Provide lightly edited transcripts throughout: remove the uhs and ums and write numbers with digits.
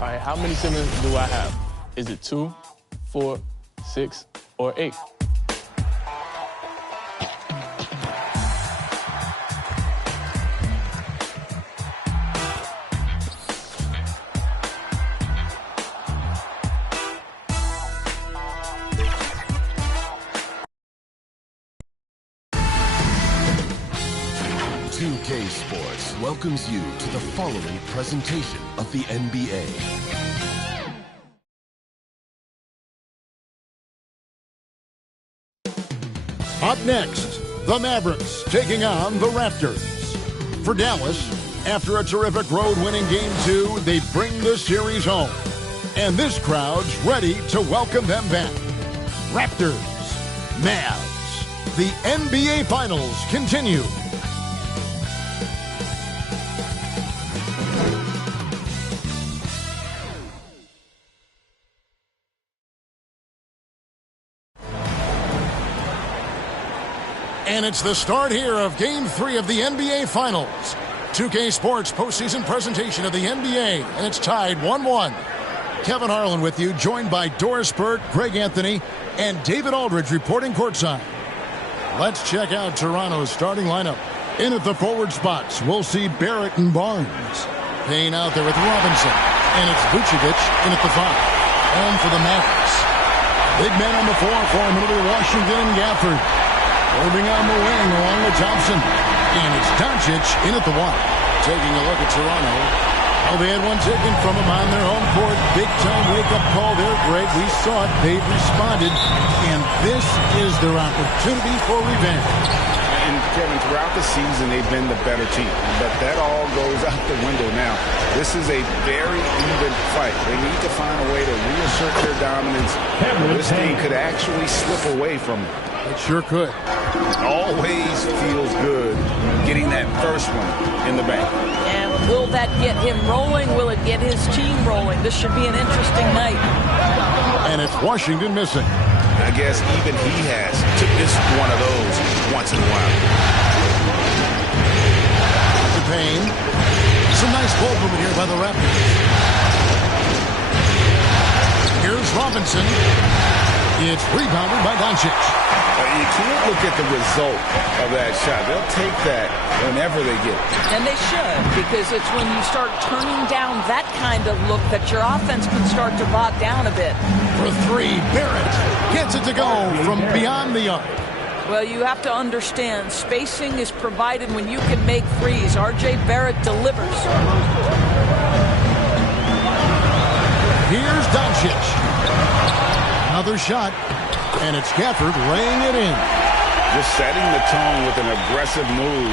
All right, how many siblings do I have? Is it 2, 4, 6, or 8? Sports welcomes you to the following presentation of the NBA. Up next, the Mavericks taking on the Raptors. For Dallas, after a terrific road-winning Game 2, they bring the series home. And this crowd's ready to welcome them back. Raptors, Mavs, the NBA Finals continue. And it's the start here of Game 3 of the NBA Finals. 2K Sports postseason presentation of the NBA, and it's tied 1-1. Kevin Harlan with you, joined by Doris Burt, Greg Anthony, and David Aldridge reporting courtside. Let's check out Toronto's starting lineup. In at the forward spots, we'll see Barrett and Barnes. Payne out there with Robinson, and it's Vucevic in at the 5. Home for the Mavericks. Big men on the floor for him, it'll be Washington and Gafford. Holding on the wing along with Thompson. And it's Doncic in at the 1. Taking a look at Toronto. Well, they had one taken from them on their home court. Big-time wake-up call there, Greg. We saw it. They've responded. And this is their opportunity for revenge. And, Kevin, throughout the season, they've been the better team. But that all goes out the window now. This is a very even fight. They need to find a way to reassert their dominance. This game could actually slip away from them. It sure could. Always feels good getting that first one in the bank. And will that get him rolling? Will it get his team rolling? This should be an interesting night. And it's Washington missing. I guess even he has to miss one of those once in a while. To Payne. Some nice ball movement here by the Raptors. Here's Robinson. It's rebounded by Doncic. You can't look at the result of that shot. They'll take that whenever they get it. And they should, because it's when you start turning down that kind of look that your offense can start to bog down a bit. For 3, Barrett gets it to go from beyond the arc. Well, you have to understand, spacing is provided when you can make threes. R.J. Barrett delivers. Here's Doncic. Another shot. And it's Gafford laying it in. Just setting the tone with an aggressive move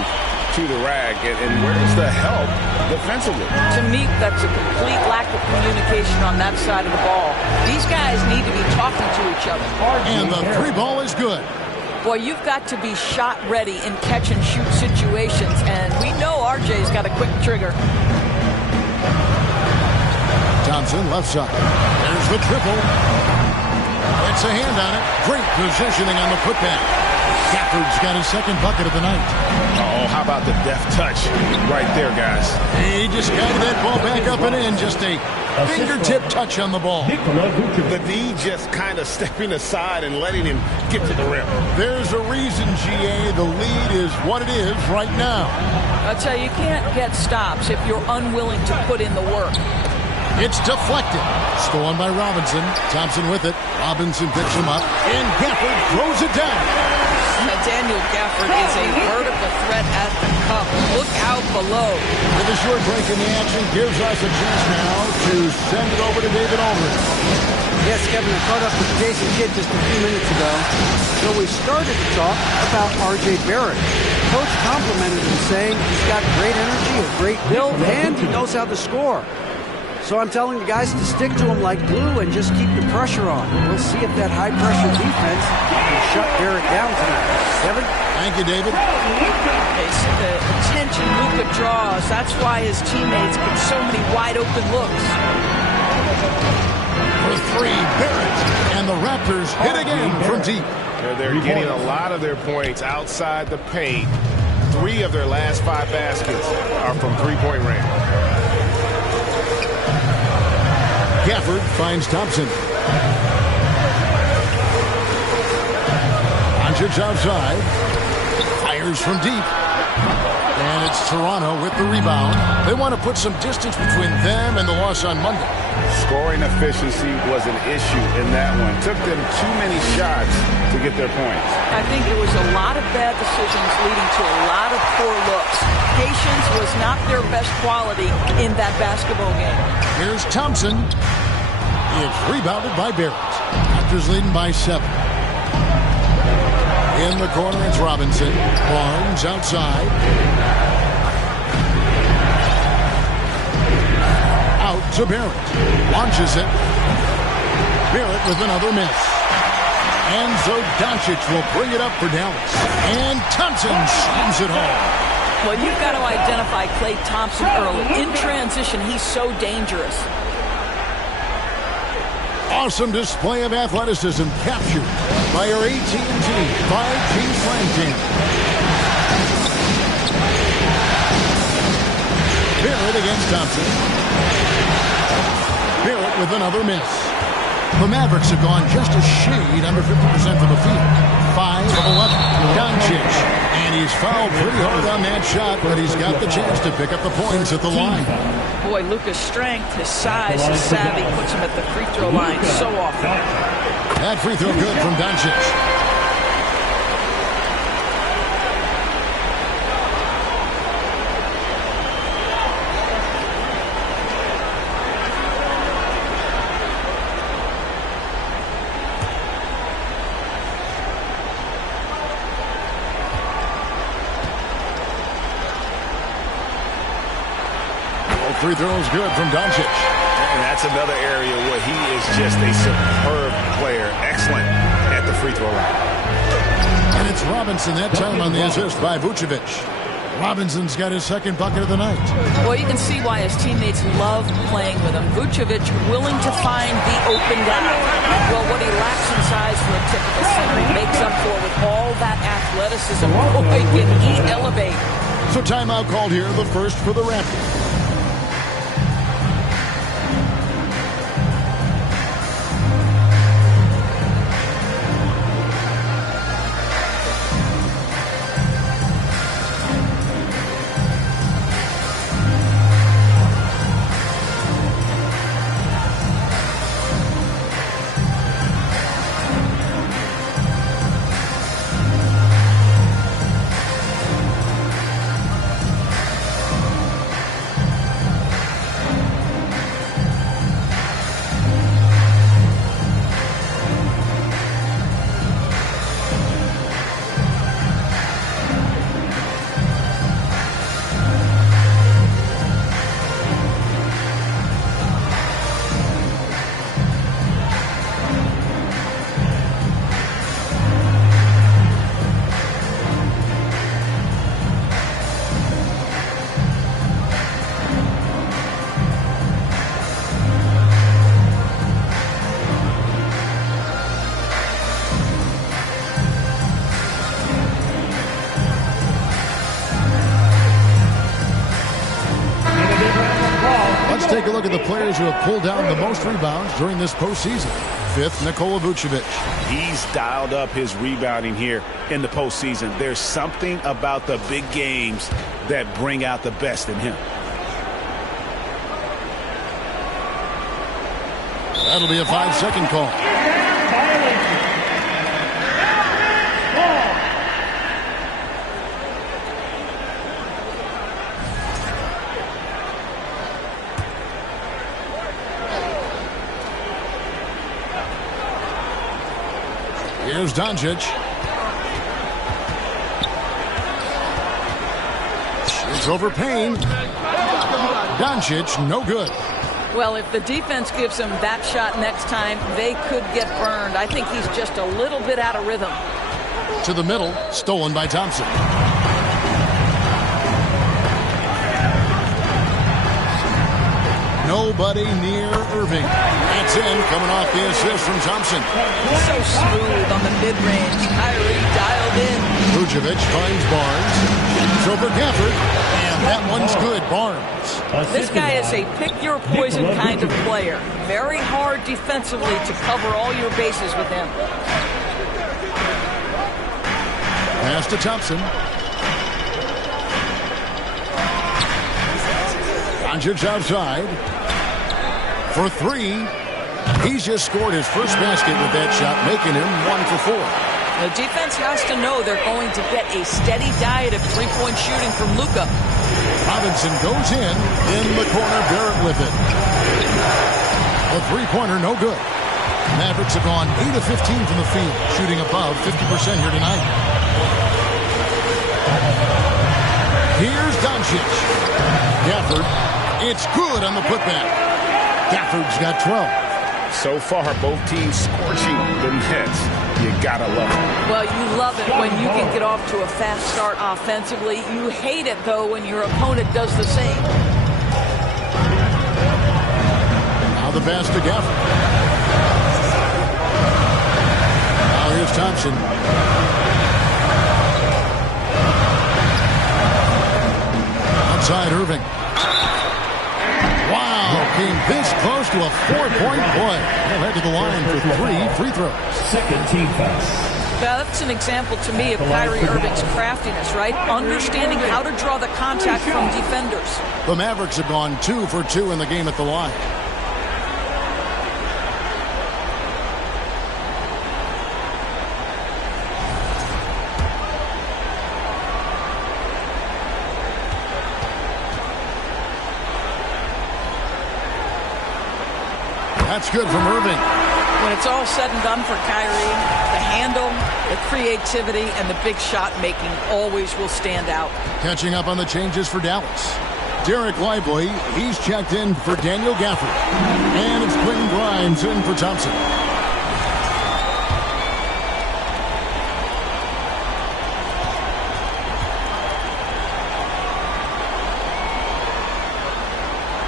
to the rack. And where's the help defensively? To me, that's a complete lack of communication on that side of the ball. These guys need to be talking to each other. And the 3 ball is good. Boy, you've got to be shot ready in catch-and-shoot situations. And we know RJ's got a quick trigger. Thompson, left side. There's the triple. It's a hand on it. Great positioning on the putback. Gafford's got his second bucket of the night. Oh, how about the deft touch right there, guys? He just guided that ball back up and in. Just a fingertip touch on the ball. The D just kind of stepping aside and letting him get to the rim. There's a reason, GA. The lead is what it is right now. I'll tell you, you can't get stops if you're unwilling to put in the work. It's deflected. Stolen by Robinson. Thompson with it. Robinson picks him up. And Gafford throws it down. Daniel Gafford is a vertical threat at the cup. Look out below. With a short break in the action, gives us a chance now to send it over to David Aldridge. Yes, Kevin, I caught up with Jason Kidd just a few minutes ago. So we started to talk about R.J. Barrett. Coach complimented him, saying he's got great energy, a great build, and he knows how to score. So I'm telling the guys to stick to him like glue and just keep the pressure on. We'll see if that high-pressure defense can shut Barrett down tonight. Kevin? Thank you, David. It's the attention Luka draws. That's why his teammates get so many wide-open looks. For 3, Barrett. And the Raptors hit again from deep. They're getting a lot of their points outside the paint. 3 of their last 5 baskets are from three-point range. Gafford finds Thompson. Doncic outside. Fires from deep. And it's Toronto with the rebound. They want to put some distance between them and the loss on Monday. Scoring efficiency was an issue in that one. Took them too many shots to get their points. I think it was a lot of bad decisions leading to a lot of poor looks. Patience was not their best quality in that basketball game. Here's Thompson. It's rebounded by Barrett. Raptors leading by 7. In the corner, it's Robinson. Barnes outside. Out to Barrett. Launches it. Barrett with another miss. And so Doncic will bring it up for Dallas. And Thompson slams it home. Well, you've got to identify Klay Thompson early. In transition, he's so dangerous. Awesome display of athleticism captured by our AT&T 5G Slam Cam. Barrett against Thompson. Barrett with another miss. The Mavericks have gone just a shade under 50% from the field. 5 of 11. Doncic. And he's fouled pretty hard on that shot, but he's got the chance to pick up the points at the line. Boy, Luka's strength, his size, his savvy puts him at the free throw line so often. That free throw good from Doncic. Free throws good from Doncic. And that's another area where he is just a superb player. Excellent at the free throw line. And it's Robinson that time on the assist by Vucevic. Robinson's got his second bucket of the night. Well, you can see why his teammates love playing with him. Vucevic willing to find the open guy. Well, what he lacks in size for a typical center, he makes up for with all that athleticism. Boy, can he elevate. So timeout called here, the first for the Raptors. Take a look at the players who have pulled down the most rebounds during this postseason. 5th, Nikola Vucevic. He's dialed up his rebounding here in the postseason. There's something about the big games that bring out the best in him. That'll be a 5-second call. Here's Doncic. Shoots over Payne. Doncic, no good. Well, if the defense gives him that shot next time, they could get burned. I think he's just a little bit out of rhythm. To the middle, stolen by Thompson. Nobody near Irving. That's in, coming off the assist from Thompson. He's so smooth on the mid-range. Kyrie dialed in. Vucevic finds Barnes. Shoots over Gafford. And that one's good, Barnes. This guy is a pick-your-poison kind of player. Very hard defensively to cover all your bases with him. Pass to Thompson. Doncic outside. For three. He's just scored his first basket with that shot, making him 1 for 4. The defense has to know they're going to get a steady diet of three-point shooting from Luka. Robinson goes in the corner, Barrett with it. A three-pointer, no good. Mavericks have gone 8 of 15 from the field, shooting above 50% here tonight. Here's Doncic. Gafford, it's good on the putback. Gafford's got 12. So far, both teams scorching the Nets. You gotta love it. Well, you love it when you can get off to a fast start offensively. You hate it, though, when your opponent does the same. Now the pass to Gafford. Now here's Thompson. Outside Irving. Wow, came this close to a 4-point play. He'll head to the line for 3 free throws. Second team foul. Now, that's an example to me of Kyrie Irving's craftiness, right? Understanding how to draw the contact from defenders. The Mavericks have gone 2 for 2 in the game at the line. That's good from Irving. When it's all said and done for Kyrie, the handle, the creativity, and the big shot making always will stand out. Catching up on the changes for Dallas. Derek Lively, he's checked in for Daniel Gafford. And it's Quentin Grimes in for Thompson.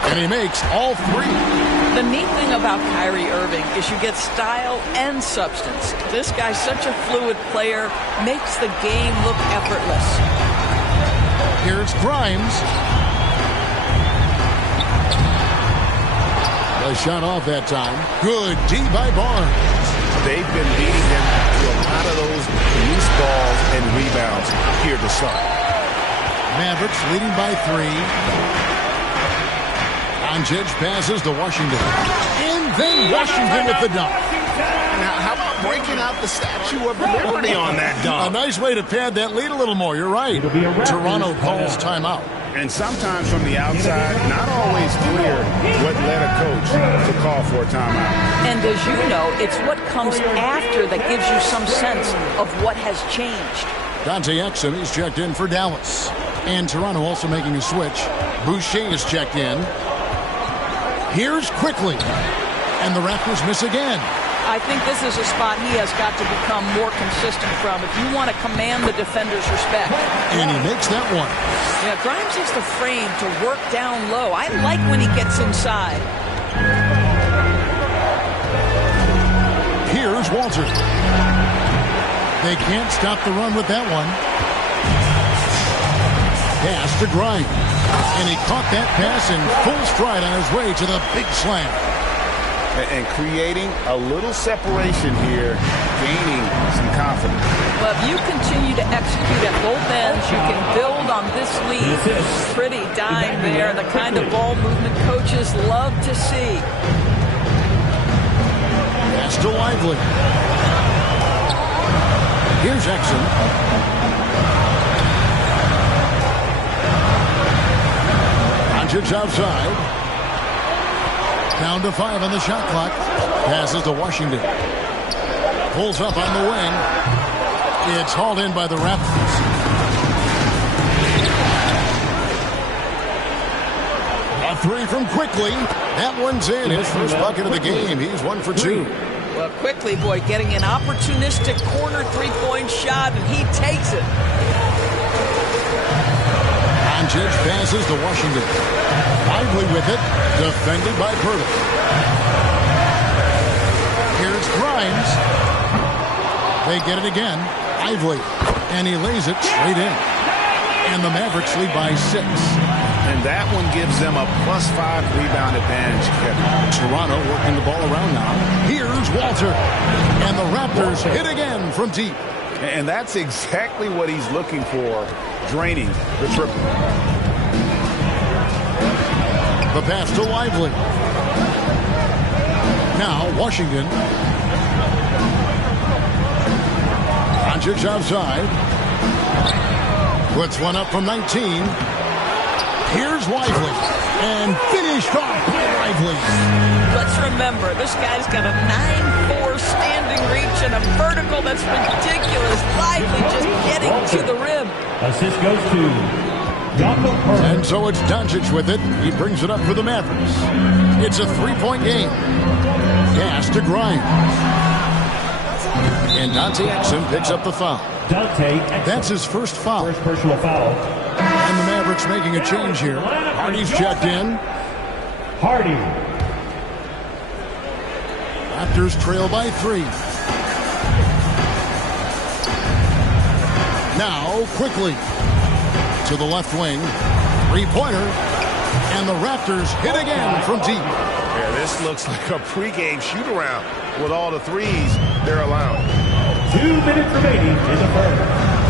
And he makes all 3. The neat thing about Kyrie Irving is you get style and substance. This guy's such a fluid player, makes the game look effortless. Here's Grimes. The shot off that time. Good D by Barnes. They've been beating him to a lot of those loose balls and rebounds here to start. Mavericks leading by 3. Doncic passes to Washington. And then Washington with the dunk. Now, how about breaking out the Statue of Liberty on that dunk? A nice way to pad that lead a little more. You're right. Toronto calls timeout. And sometimes from the outside, not always clear what led a coach to call for a timeout. And as you know, it's what comes after that gives you some sense of what has changed. Dante Exum is checked in for Dallas. And Toronto also making a switch. Boucher is checked in. Here's Quickly. And the Raptors miss again. I think this is a spot he has got to become more consistent from if you want to command the defender's respect. And he makes that one. Yeah, Grimes has the frame to work down low. I like when he gets inside. Here's Walter. They can't stop the run with that one. Pass to Grimes. And he caught that pass in full stride on his way to the big slam. And creating a little separation here, gaining some confidence. Well, if you continue to execute at both ends, you can build on this lead. Pretty dime there, the kind of ball movement coaches love to see. Pass to Lively. Here's Exum. Doncic outside. Down to 5 on the shot clock. Passes to Washington. Pulls up on the wing. It's hauled in by the Raptors. A 3 from Quickly. That one's in. His first bucket of the game. He's 1 for 2. Well, Quickly, boy, getting an opportunistic corner three-point shot, and he takes it. Doncic passes to Washington. Lively with it. Defended by Purtle. Here's Grimes. They get it again. Lively, and he lays it straight in. And the Mavericks lead by 6. And that one gives them a +5 rebound advantage, Kevin. Toronto working the ball around now. Here's Walter. And the Raptors hit again from deep. And that's exactly what he's looking for, draining the triple. The pass to Lively. Now Washington. Doncic outside. Puts one up from 19. Here's Lively. And finished off by Lively. Let's remember, this guy's got a 9'4" standing reach and a vertical that's ridiculous. Lively just getting to the rim. Assist goes to Jakob Pertl. And so it's Doncic with it. He brings it up for the Mavericks. It's a 3-point game. Pass to Grimes. And Dante Exum picks up the foul. Dante Exum. That's his first foul. First personal foul. And the Mavericks making a change here. Hardy's checked in. Hardy. Raptors trail by 3. Now, quickly to the left wing. 3-pointer. And the Raptors hit again from deep. Yeah, this looks like a pregame shoot-around with all the threes they're allowing. 2 minutes remaining in the first.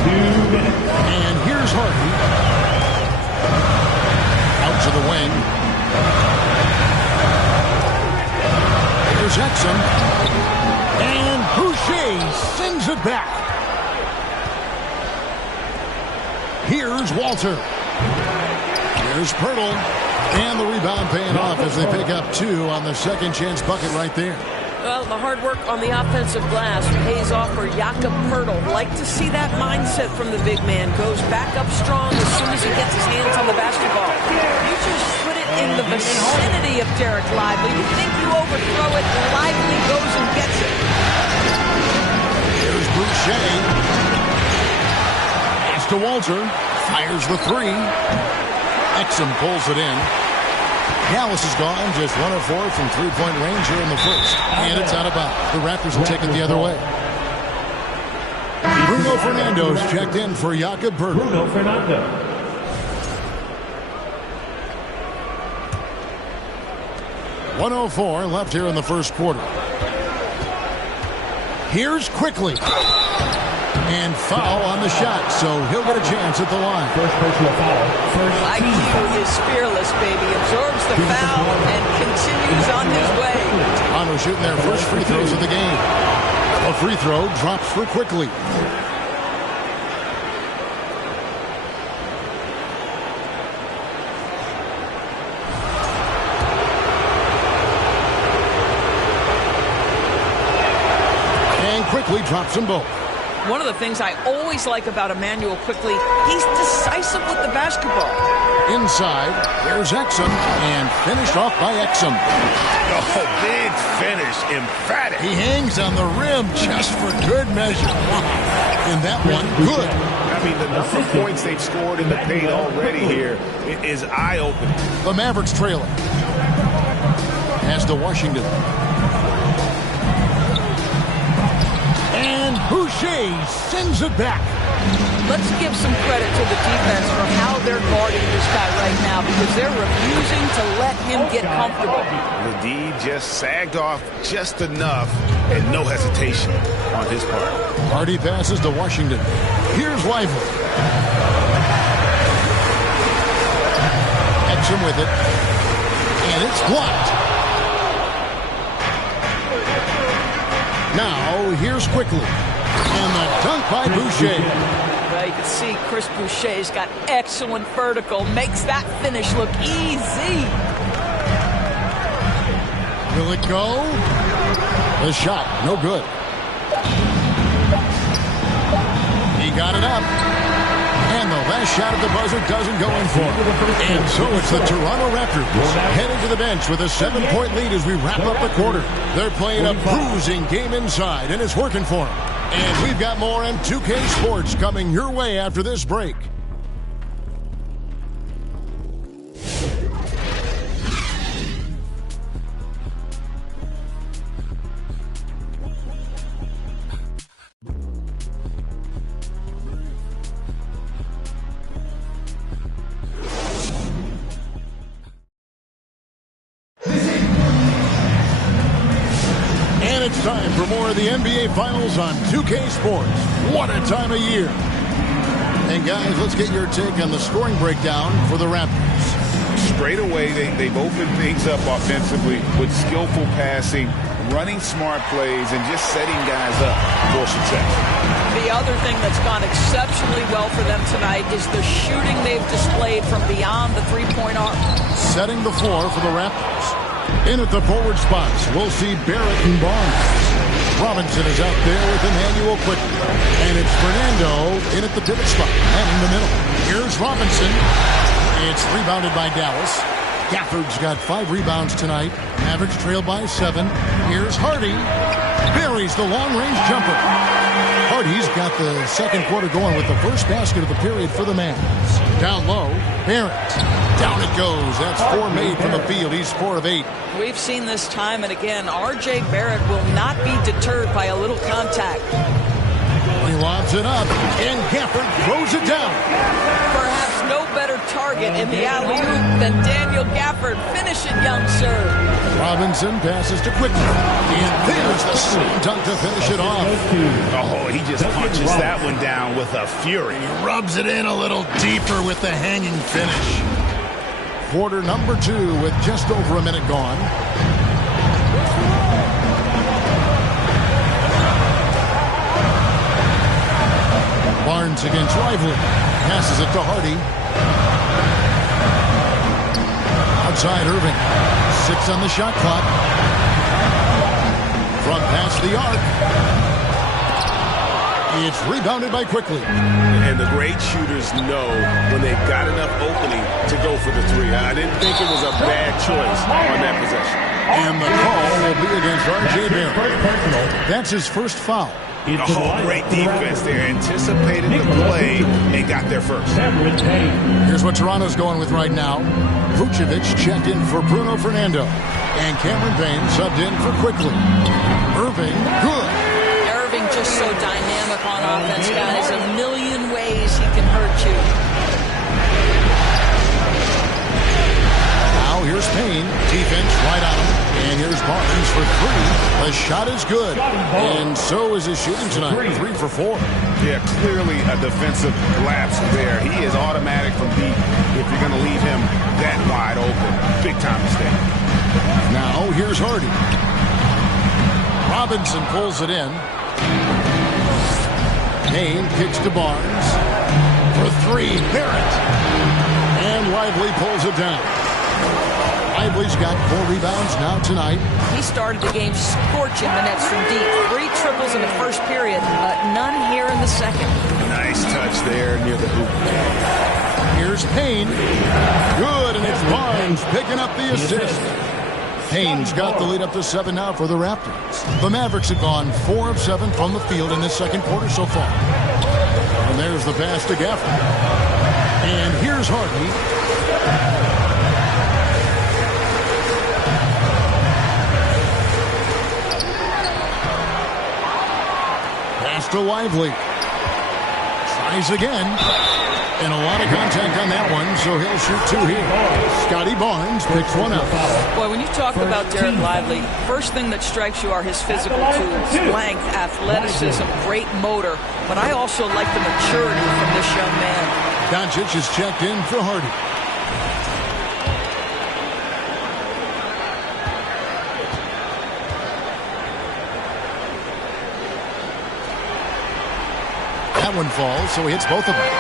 2 minutes. And here's Hardy. Out to the wing. Here's Exum. And Boucher sends it back. Here's Walter. Here's Pertl. And the rebound paying off as they pick up 2 on the second chance bucket right there. Well, the hard work on the offensive glass pays off for Jakob Pertl. Like to see that mindset from the big man. Goes back up strong as soon as he gets his hands on the basketball. You just put it in the vicinity of Derek Lively. You think you overthrow it, Lively goes and gets it. Here's Boucher. Pass to Walter. Fires the 3. Exum pulls it in. Dallas is gone, just 1 of 4 from 3-point range here in the first. And it's out of bounds. The Raptors will take it the other way. Bruno Fernando's checked in for Jakob Pertl. Bruno Fernando. .104 left here in the first quarter. Here's Quickly. And foul on the shot, so he'll get a chance at the line. First personal foul. IQ is fearless, baby. Absorbs the foul and continues on his way. Toronto shooting their first free throws of the game. A free throw drops for Quickly. And Quickly drops them both. One of the things I always like about Emmanuel Quickly, he's decisive with the basketball. Inside, there's Exum, and finished off by Exum. Oh, big finish, emphatic. He hangs on the rim just for good measure. And that one, good. I mean, the number of points they've scored in the paint already here is eye-opening. The Mavericks trailing. Pass to Washington. And Boucher sends it back. Let's give some credit to the defense for how they're guarding this guy right now because they're refusing to let him get comfortable. The D just sagged off just enough and no hesitation on his part. Hardy passes to Washington. Here's Lively. Exum with it. And it's blocked. Now, here's Quickly. And the dunk by Boucher. Well, you can see Chris Boucher's got excellent vertical. Makes that finish look easy. Will it go? The shot, no good. He got it up. And the last shot at the buzzer doesn't go in for him. And so it's the Toronto Raptors heading to the bench with a 7-point lead as we wrap up the quarter. They're playing a bruising game inside, and it's working for them. And we've got more on 2K Sports coming your way after this break. And it's time for more of the NBA Finals on 2K Sports. What a time of year. And guys, let's get your take on the scoring breakdown for the Raptors. Straight away, they've opened things up offensively with skillful passing, running smart plays, and just setting guys up for success. The other thing that's gone exceptionally well for them tonight is the shooting they've displayed from beyond the three-point arc. Setting the floor for the Raptors. In at the forward spots, we'll see Barrett and Barnes. Robinson is out there with Emmanuel quickly. And it's Fernando in at the pivot spot and in the middle. Here's Robinson. It's rebounded by Dallas. Gafford's got 5 rebounds tonight. Mavericks trail by 7. Here's Hardy. Buries the long-range jumper. Hardy's got the second quarter going with the first basket of the period for the Mavs. Down low, Barrett. Down it goes. That's 4 made from the field. He's 4 of 8. We've seen this time and again. R.J. Barrett will not be deterred by a little contact. He lobs it up, and Gafford throws it down. Perhaps no better target in the alley-oop than Daniel Gafford. Finish it, young sir. Robinson passes to Quickly. And there's the slam dunk to finish it off. Oh, he just punches that one down with a fury. He rubs it in a little deeper with the hanging finish. Quarter number 2 with just over a minute gone. Barnes against Lively. Passes it to Hardy. Outside Irving. 6 on the shot clock. From past the arc. It's rebounded by Quickly. And the great shooters know when they've got enough opening to go for the 3. I didn't think it was a bad choice on that possession. And the call will be against R.J. Barrett. That's his first foul. Oh, great defense there. Anticipated the play and got there first. Here's what Toronto's going with right now. Vucevic checked in for Bruno Fernando. And Cameron Payne subbed in for Quickly. Irving, good. Irving just so dynamic on offense, guys. A million ways he can hurt you. Now here's Payne. Defense right on him. And here's Barnes for 3. The shot is good. And so is his shooting tonight. 3 for 4. Yeah, clearly a defensive lapse there. He is automatic from deep if you're going to leave him that wide open. Big time mistake. Now here's Hardy. Robinson pulls it in. Payne kicks to Barnes. For 3, Barrett. And Lively pulls it down. Lively's got 4 rebounds now tonight. He started the game scorching the Nets from deep. 3 triples in the first period, but none here in the second. Nice touch there near the hoop. Here's Payne. Good, and it's Barnes picking up the assist. Payne's got the lead up to 7 now for the Raptors. The Mavericks have gone 4 of 7 from the field in this second quarter so far. And there's the pass to Gafford. And here's Hardy. To Lively. Tries again. And a lot of contact on that one, so he'll shoot 2 here. Scotty Barnes picks one up. Boy, when you talk about Derek Lively, first thing that strikes you are his physical tools, length, athleticism, great motor. But I also like the maturity from this young man. Doncic is checked in for Hardy. That one falls, so he hits both of them.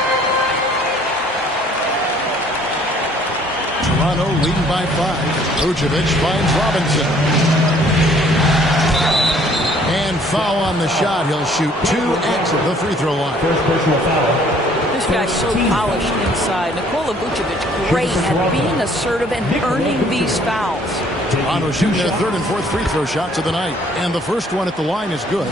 Toronto leading by 5. Vucevic finds Robinson. And foul on the shot. He'll shoot 2 at the free throw line. First personal foul. This guy's so polished inside. Nikola Vucevic, great at being assertive and earning these fouls. Toronto shooting their 3rd and 4th free throw shots of the night. And the first one at the line is good.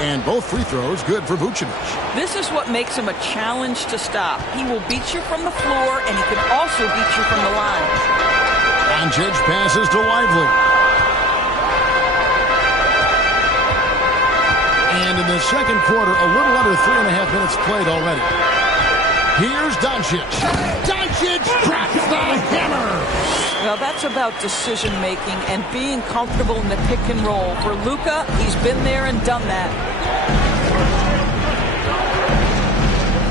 And both free throws good for Vucevic. This is what makes him a challenge to stop. He will beat you from the floor, and he can also beat you from the line. Doncic passes to Lively. And And in the second quarter, a little under 3.5 minutes played already. Here's Doncic. Doncic drops the hammer. Well, that's about decision-making and being comfortable in the pick and roll. For Luka, he's been there and done that.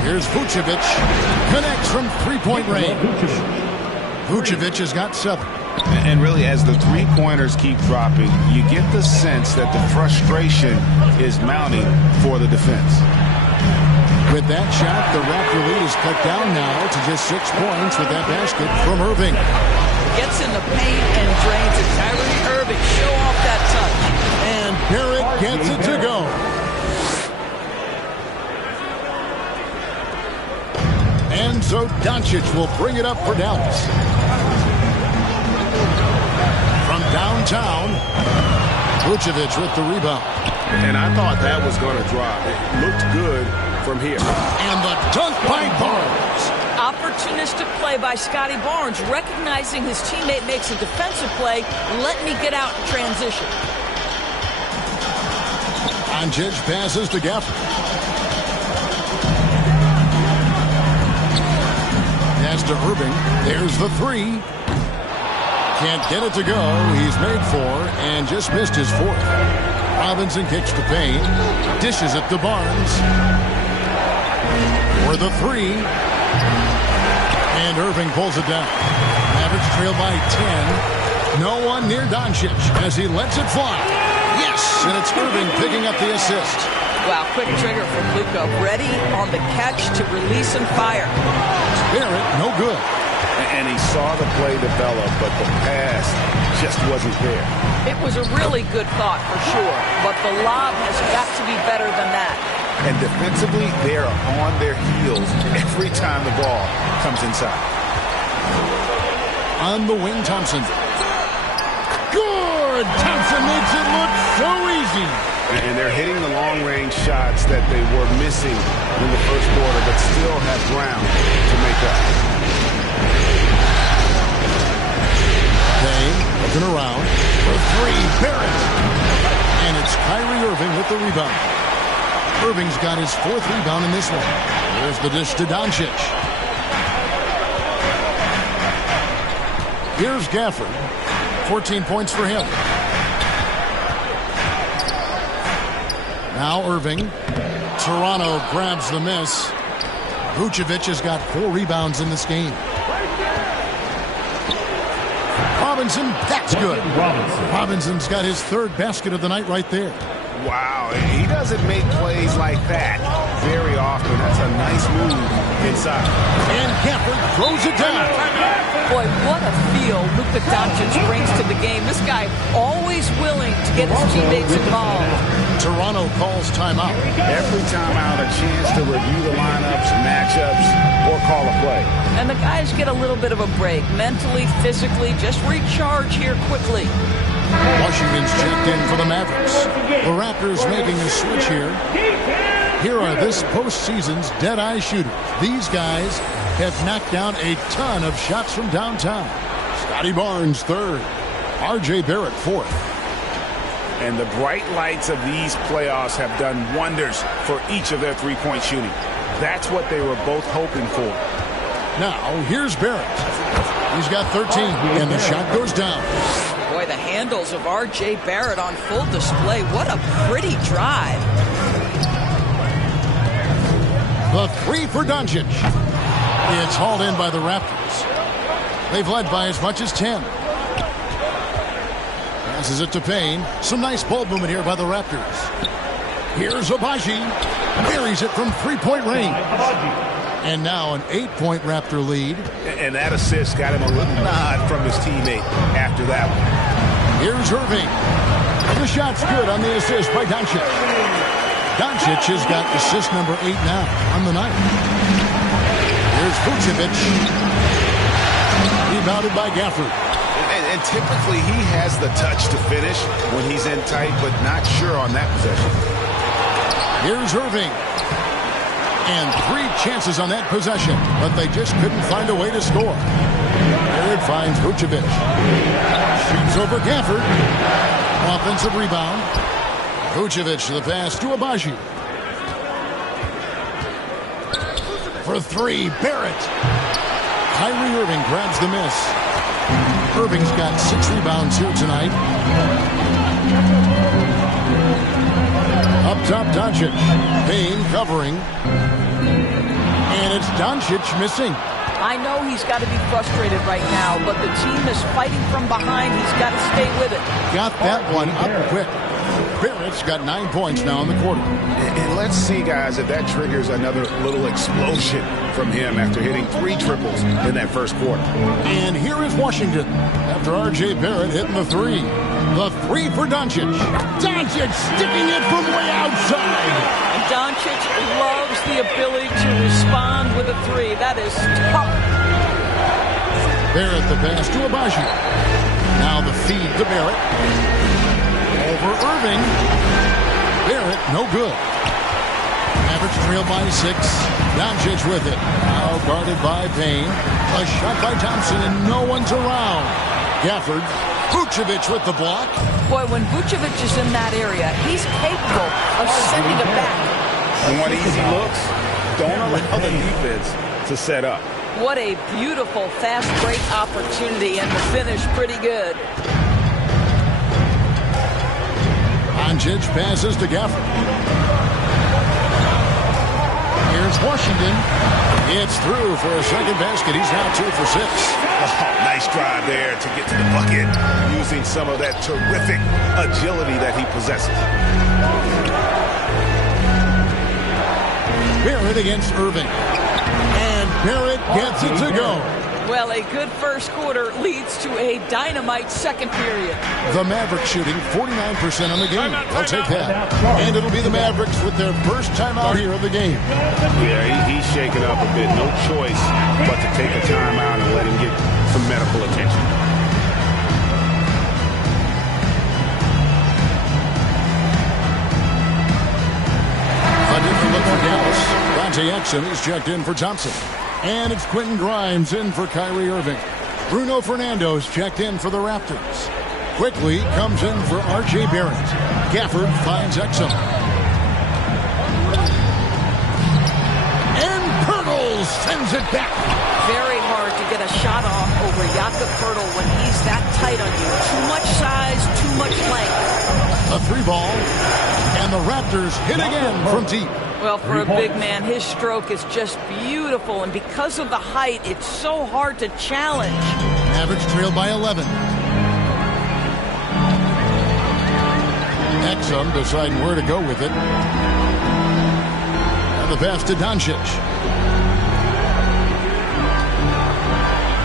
Here's Vucevic. Connects from three-point range. Vucevic has got 7. And really, as the three-pointers keep dropping, you get the sense that the frustration is mounting for the defense. With that shot, the Raptor lead is cut down now to just 6 points with that basket from Irving. Gets in the paint and drains it. Kyrie Irving, show off that touch. And Barrett gets it to go. And so Doncic will bring it up for Dallas. From downtown, Vucevic with the rebound. And I thought that was going to drop. It looked good from here. And the dunk by Barnes. Opportunistic play by Scotty Barnes, recognizing his teammate makes a defensive play. Let me get out in transition. Doncic passes to Gafford. Pass to Irving. There's the 3. Can't get it to go. He's made 4 and just missed his 4th. Robinson kicks to Payne. Dishes it to Barnes. For the 3. And Irving pulls it down. Mavericks trail by 10. No one near Doncic as he lets it fly. Yes, and it's Irving picking up the assist. Wow, quick trigger from Luka. Ready on the catch to release and fire. Barrett, no good. And he saw the play develop, but the pass just wasn't there. It was a really good thought for sure, but the lob has got to be better than that. And defensively, they are on their heels every time the ball comes inside. On the wing, Thompson. Good! Thompson makes it look so easy. And they're hitting the long-range shots that they were missing in the first quarter, but still have ground to make up. Payne looking around for 3. Barrett. And it's Kyrie Irving with the rebound. Irving's got his 4th rebound in this one. There's the dish to Doncic. Here's Gafford. 14 points for him. Now Irving. Toronto grabs the miss. Vucevic has got 4 rebounds in this game. Robinson, that's good. Robinson's got his 3rd basket of the night right there. Wow, he doesn't make plays like that very often. That's a nice move inside. And Gafford throws it down. Boy, what a feel Luka Doncic brings to the game. This guy always willing to get his teammates involved. Toronto calls timeout. Every timeout, a chance to review the lineups, matchups, or call a play. And the guys get a little bit of a break. Mentally, physically, just recharge here quickly. Washington's checked in for the Mavericks. The Raptors making a switch here. Here are this postseason's dead-eye shooters. These guys have knocked down a ton of shots from downtown. Scotty Barnes, 3rd. R.J. Barrett, 4th. And the bright lights of these playoffs have done wonders for each of their three-point shooting. That's what they were both hoping for. Now, here's Barrett. He's got 13, and the shot goes down. Boy, the handles of R.J. Barrett on full display. What a pretty drive. The 3 for Doncic. It's hauled in by the Raptors. They've led by as much as 10. Passes it to Payne. Some nice ball movement here by the Raptors. Here's Abaji. Buries it from 3-point range. And now an 8-point Raptor lead. And that assist got him a little nod from his teammate after that one. Here's Irving. The shot's good on the assist by Doncic. Doncic has got assist number 8 now on the night. Here's Vucevic. Rebounded by Gafford. And typically he has the touch to finish when he's in tight, but not sure on that possession. Here's Irving. And 3 chances on that possession, but they just couldn't find a way to score. Barrett finds Vucevic. Shoots over Gafford. Offensive rebound. Vucevic to the pass to Abaji. For three, Barrett. Kyrie Irving grabs the miss. Irving's got 6 rebounds here tonight. Up top, Doncic. Payne covering. And it's Doncic missing. I know he's got to be frustrated right now, but the team is fighting from behind. He's got to stay with it. Got that one up quick. Barrett's got 9 points now in the quarter. And let's see, guys, if that triggers another little explosion from him after hitting 3 triples in that first quarter. And here is Washington after R.J. Barrett hitting the 3. The 3 for Doncic. Doncic sticking it from way outside. And Doncic loves the ability to respond with a 3. That is tough. Barrett the pass to Abaji. Now the feed to Barrett. Over Irving. Barrett, no good. Mavericks trail by 6. Doncic with it. Now guarded by Payne. A shot by Thompson and no one's around. Gafford. Vucevic with the block. Boy, when Vucevic is in that area, he's capable of sending it back. You want easy looks? Don't allow the defense to set up. What a beautiful fast break opportunity, and the finish pretty good. Doncic passes to Gafford. Here's Washington. It's through for a second basket. He's now 2 for 6. Oh, nice drive there to get to the bucket, using some of that terrific agility that he possesses. Barrett against Irving. And Barrett gets it to go. Well, a good first quarter leads to a dynamite second period. The Mavericks shooting 49% on the game. They'll take that. And it'll be the Mavericks with their first timeout here of the game. Yeah, he's shaking up a bit. No choice but to take a timeout and let him get some medical attention. A different look for Dallas. Dante Exum is checked in for Thompson. And it's Quentin Grimes in for Kyrie Irving. Bruno Fernando's checked in for the Raptors. Quickly comes in for R.J. Barrett. Gafford finds Exum. And Pirtle sends it back. Very hard to get a shot off over Jakob Pirtle when he's that tight on you. Too much size, too much length. A 3 ball. And the Raptors hit again from deep. Well, for a big man, his stroke is just beautiful, and because of the height, it's so hard to challenge. Mavericks trail by 11. Exum deciding where to go with it. And the pass to Doncic.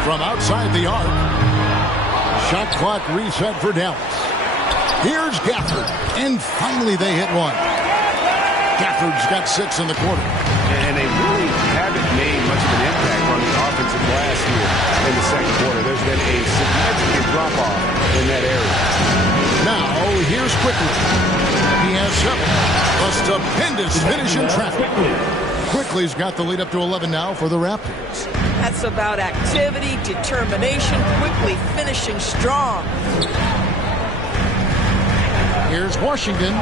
From outside the arc. Shot clock reset for Dallas. Here's Gafford, and finally they hit one. Gafford's got 6 in the quarter. And they really haven't made much of an impact on the offensive glass here in the second quarter. There's been a significant drop-off in that area. Now, here's Quickly. He has 7. A stupendous finish in traffic. Quickly's got the lead up to 11 now for the Raptors. That's about activity, determination, Quickly finishing strong. Here's Washington.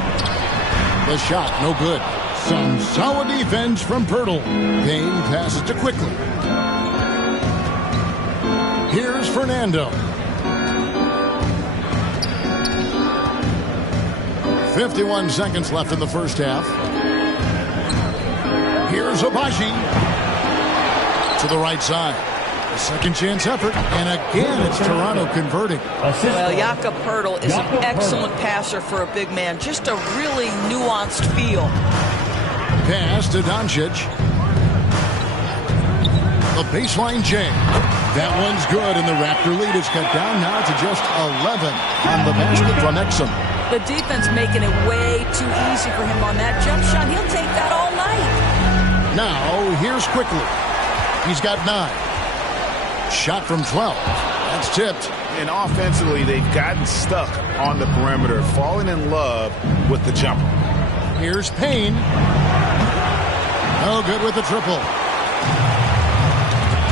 The shot, no good. Some solid defense from Pirtle. Payne passes to Quickly. Here's Fernando. 51 seconds left in the first half. Here's Abaji. To the right side. A second chance effort. And again, it's Toronto converting. Well, Jakob Pirtle is an excellent passer for a big man. Just a really nuanced feel. Pass to Doncic. The baseline J. That one's good, and the Raptor lead is cut down now to just 11 on the basket from Exum. The defense making it way too easy for him on that jump shot. He'll take that all night. Now, here's Quickly. He's got 9. Shot from 12. That's tipped. And offensively, they've gotten stuck on the perimeter, falling in love with the jumper. Here's Payne. No good with the triple.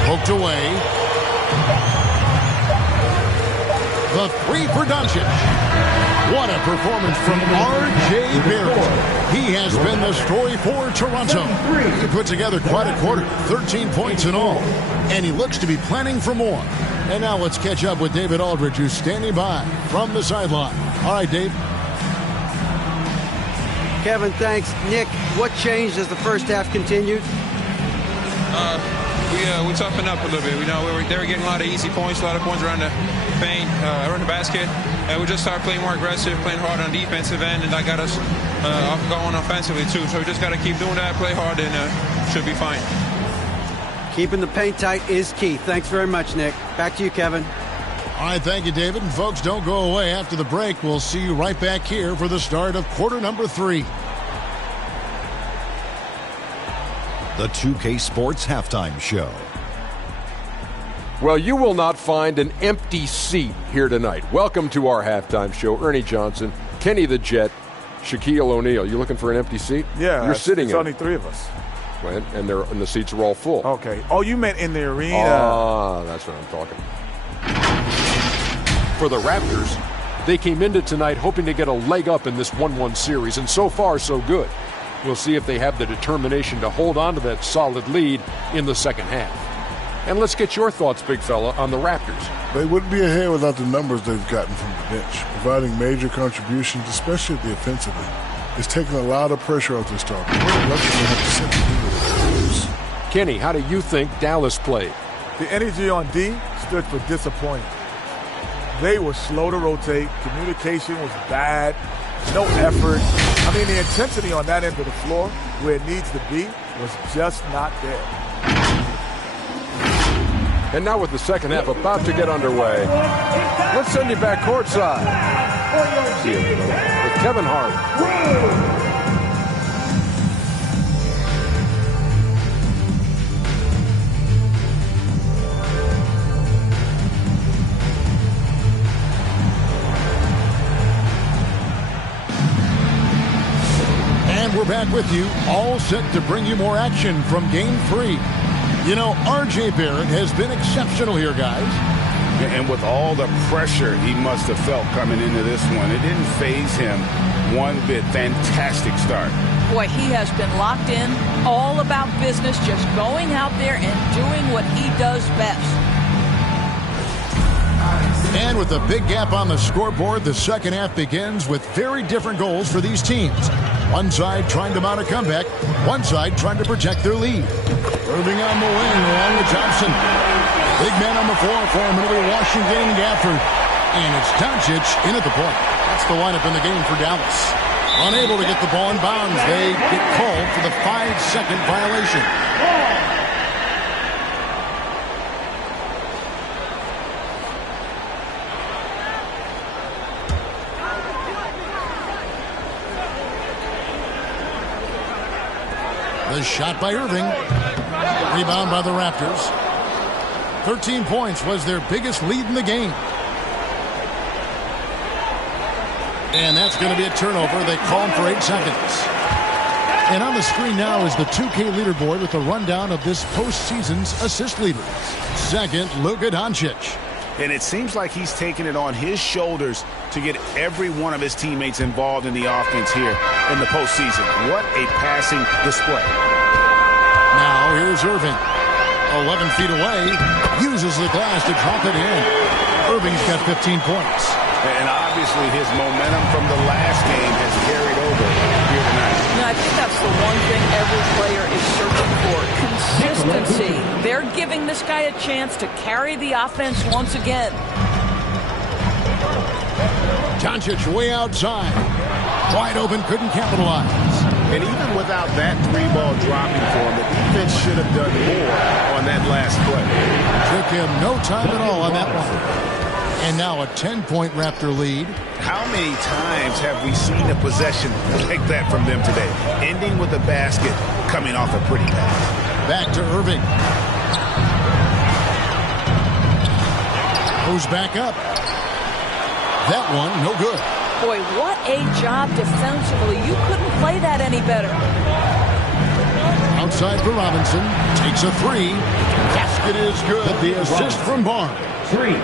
Poked away. The 3 for Doncic. What a performance from R.J. Barrett. He has been the story for Toronto. He put together quite a quarter, 13 points in all, and he looks to be planning for more. And now let's catch up with David Aldridge, who's standing by from the sideline. All right, Dave. Kevin, thanks. Nick, what changed as the first half continued? We toughened up a little bit. They were getting a lot of easy points, a lot of points around the paint, around the basket. And we just started playing more aggressive, playing hard on defensive end, and that got us going offensively too. So we just got to keep doing that, play hard, and should be fine. Keeping the paint tight is key. Thanks very much, Nick. Back to you, Kevin. All right, thank you, David. And folks, don't go away. After the break, we'll see you right back here for the start of quarter number 3. The 2K Sports Halftime Show. Well, you will not find an empty seat here tonight. Welcome to our halftime show. Ernie Johnson, Kenny the Jet, Shaquille O'Neal. You looking for an empty seat? Yeah. You're sitting in. There's only 3 of us. And the seats are all full. Okay. Oh, you meant in the arena. Ah, that's what I'm talking. For the Raptors, they came into tonight hoping to get a leg up in this 1-1 series, and so far, so good. We'll see if they have the determination to hold on to that solid lead in the second half. And let's get your thoughts, big fella, on the Raptors. They wouldn't be ahead without the numbers they've gotten from the bench, providing major contributions, especially at the offensive end. It's taken a lot of pressure off their starters. Kenny, how do you think Dallas played? The energy on D stood for disappointment. They were slow to rotate. Communication was bad. No effort. I mean, the intensity on that end of the floor, where it needs to be, was just not there. And now with the second half about to get underway, let's send you back courtside. See you with Kevin Harlan. And we're back with you, all set to bring you more action from Game 3. You know, R.J. Barrett has been exceptional here, guys. And with all the pressure he must have felt coming into this one, it didn't faze him one bit. Fantastic start. Boy, he has been locked in, all about business, just going out there and doing what he does best. And with a big gap on the scoreboard, the second half begins with very different goals for these teams. One side trying to mount a comeback, one side trying to protect their lead. Irving on the wing along with Johnson. Big man on the floor for him. It'll be Washington and Gafford. And it's Doncic in at the point. That's the lineup in the game for Dallas. Unable to get the ball in bounds. They get called for the 5-second violation. The shot by Irving. Rebound by the Raptors. 13 points was their biggest lead in the game. And that's going to be a turnover. They call him for 8 seconds. And on the screen now is the 2K leaderboard with a rundown of this postseason's assist leaders. Second, Luka Doncic. And it seems like he's taking it on his shoulders to get every one of his teammates involved in the offense here in the postseason. What a passing display. Now here's Irving. 11 feet away. Uses the glass to drop it in. Irving's got 15 points. And obviously his momentum from the last game has carried over here tonight. I think that's the one thing every player is searching for. Consistency. They're giving this guy a chance to carry the offense once again. Doncic way outside. Wide open, couldn't capitalize. And even without that 3-ball dropping for him, the defense should have done more on that last play. Took him no time at all on that one. And now a 10-point Raptor lead. How many times have we seen a possession like that from them today? Ending with a basket, coming off a pretty pass. Back to Irving. Goes back up. That one, no good. Boy, what a job defensively. You couldn't play that any better. Outside for Robinson. Takes a 3. Basket is good. The assist from Barnes. 3.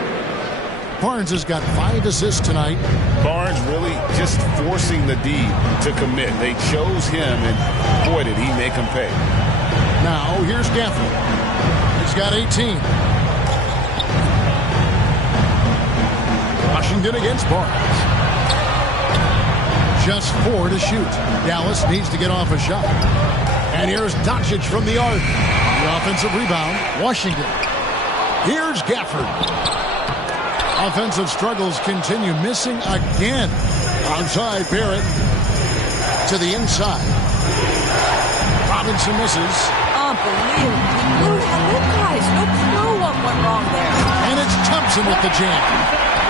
Barnes has got 5 assists tonight. Barnes really just forcing the D to commit. They chose him, and boy, did he make them pay. Now, here's Gafford. He's got 18. Washington against Barnes. Just 4 to shoot. Dallas needs to get off a shot. And here's Doncic from the arc. The offensive rebound, Washington. Here's Gafford. Offensive struggles continue, missing again. Outside, Barrett to the inside. Robinson misses. Unbelievable. Look, guys, no clue what went wrong there. And it's Thompson with the jam.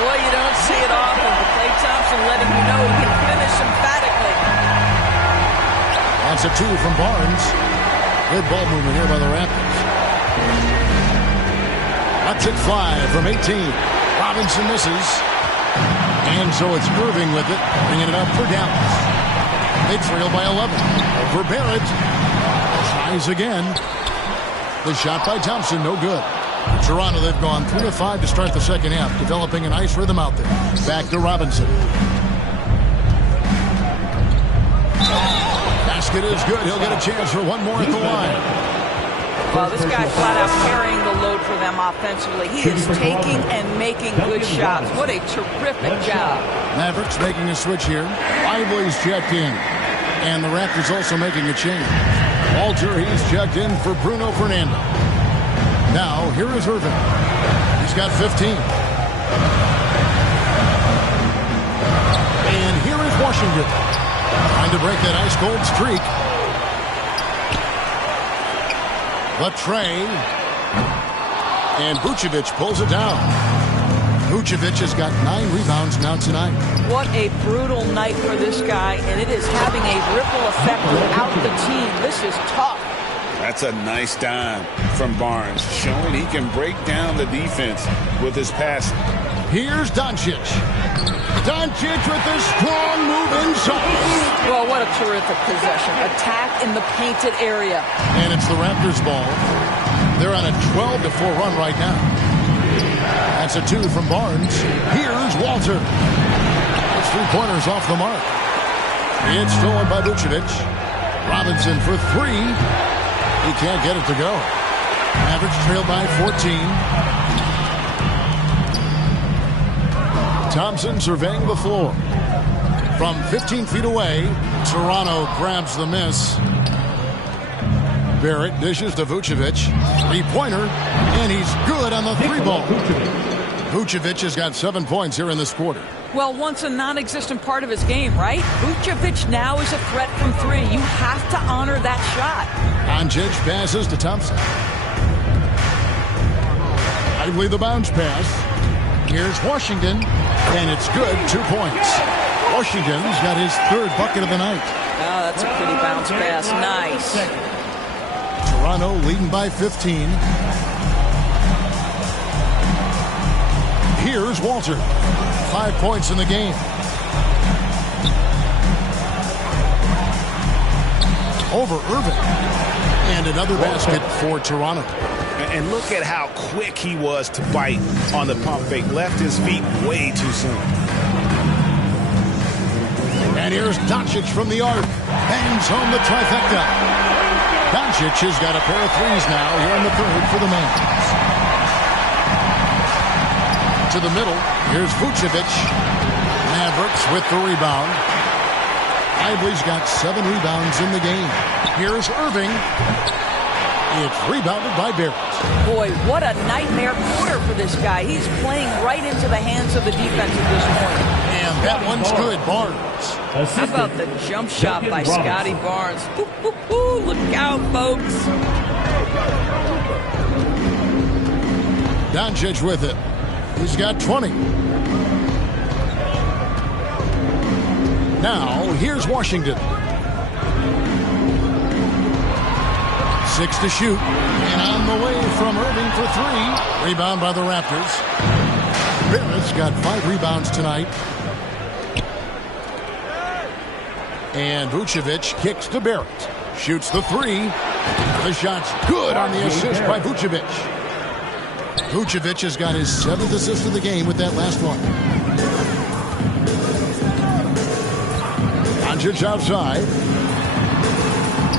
Boy, you don't see it often, but Klay Thompson letting you know he can finish emphatically. That's a 2 from Barnes. Good ball movement here by the Raptors. Lets it fly from 18. Robinson misses. And so it's Irving with it, bringing it up for Dallas. They trail by 11. Over Barrett. Tries again. The shot by Thompson, no good. Toronto, they've gone 3 of 5 to start the second half, developing a nice rhythm out there. Back to Robinson. Basket is good. He'll get a chance for one more at the line. Well, this guy flat out carrying the load for them offensively. He is taking and making good shots. What a terrific job. Mavericks making a switch here. Lively's checked in. And the Raptors also making a change. Walter, he's checked in for Bruno Fernando. Now, here is Irving. He's got 15. And here is Washington. Trying to break that ice-cold streak. Latrey. And Vucevic pulls it down. Vucevic has got 9 rebounds now tonight. What a brutal night for this guy, and it is having a ripple effect throughout the team. This is tough. That's a nice dime from Barnes, showing he can break down the defense with his passing. Here's Doncic. Doncic with a strong move inside. Well, what a terrific possession. Attack in the painted area. And it's the Raptors' ball. They're on a 12-4 run right now. That's a 2 from Barnes. Here's Walter. It's 3-pointers off the mark. It's stolen by Vucevic. Robinson for 3. He can't get it to go. Mavericks trail by 14. Thompson surveying the floor. From 15 feet away, Toronto grabs the miss. Barrett dishes to Vucevic. 3-pointer, and he's good on the 3-ball. Vucevic has got 7 points here in this quarter. Well, once a non-existent part of his game, right? Vucevic now is a threat from 3. You have to honor that shot. Doncic passes to Thompson. Lively the bounce pass. Here's Washington, and it's good. 2 points. Washington's got his 3rd bucket of the night. Oh, that's a pretty bounce pass. Nice. Toronto leading by 15. Here's Walter. 5 points in the game. Over Irving. And another basket for Toronto. And look at how quick he was to bite on the pump fake. Left his feet way too soon. And here's Doncic from the arc. Bangs home the trifecta. Doncic has got a pair of 3s now here in the 3rd for the Mavs. To the middle. Here's Vucevic. Mavericks with the rebound. Lively's got 7 rebounds in the game. Here's Irving. It's rebounded by Barrett. Boy, what a nightmare quarter for this guy. He's playing right into the hands of the defense at this point. And that one's good, Barnes. How about the jump shot by Scotty Barnes? Ooh, ooh, ooh, look out, folks. Doncic with it. He's got 20. Now, here's Washington. 6 to shoot. And on the way from Irving for 3. Rebound by the Raptors. Barrett's got 5 rebounds tonight. And Vucevic kicks to Barrett. Shoots the 3. The shot's good on the assist by Vucevic. Vucevic has got his 7th assist of the game with that last one. Doncic outside.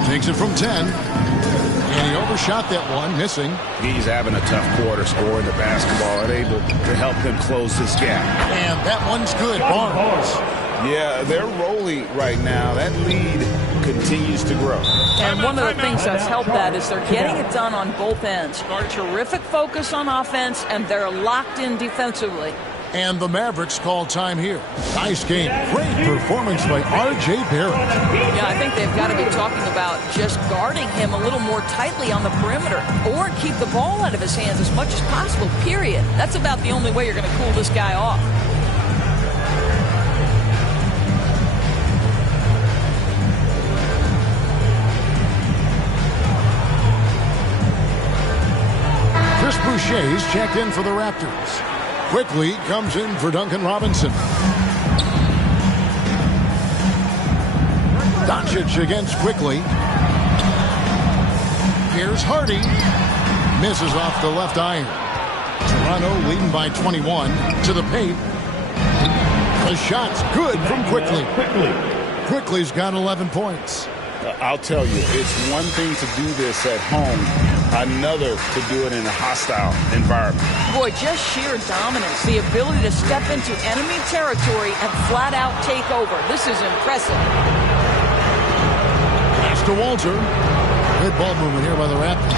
Takes it from 10. And he overshot that one, missing. He's having a tough quarter, scoring the basketball and able to help him close this gap. And that one's good. Barnes. Yeah, they're rolling right now. That lead continues to grow. And one of the things that's helped that is they're getting it done on both ends. Terrific focus on offense, and they're locked in defensively. And the Mavericks call time here. Nice game. Great performance by R.J. Barrett. Yeah, I think they've got to be talking about just guarding him a little more tightly on the perimeter or keep the ball out of his hands as much as possible, period. That's about the only way you're going to cool this guy off. Chris Boucher's checked in for the Raptors. Quickly comes in for Duncan Robinson. Doncic against Quickly. Here's Hardy. Misses off the left iron. Toronto leading by 21 to the paint. The shot's good from Quickly. Quickly's got 11 points. I'll tell you, it's one thing to do this at home, another to do it in a hostile environment. Boy, just sheer dominance, the ability to step into enemy territory and flat out take over. This is impressive. Pass to Walter. Good ball movement here by the Raptors.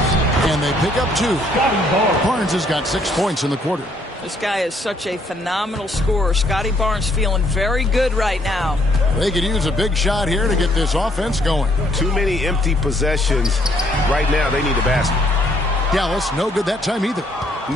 And they pick up 2. Barnes has got 6 points in the quarter. This guy is such a phenomenal scorer. Scotty Barnes feeling very good right now. They could use a big shot here to get this offense going. Too many empty possessions. Right now, they need a basket. Dallas, no good that time either.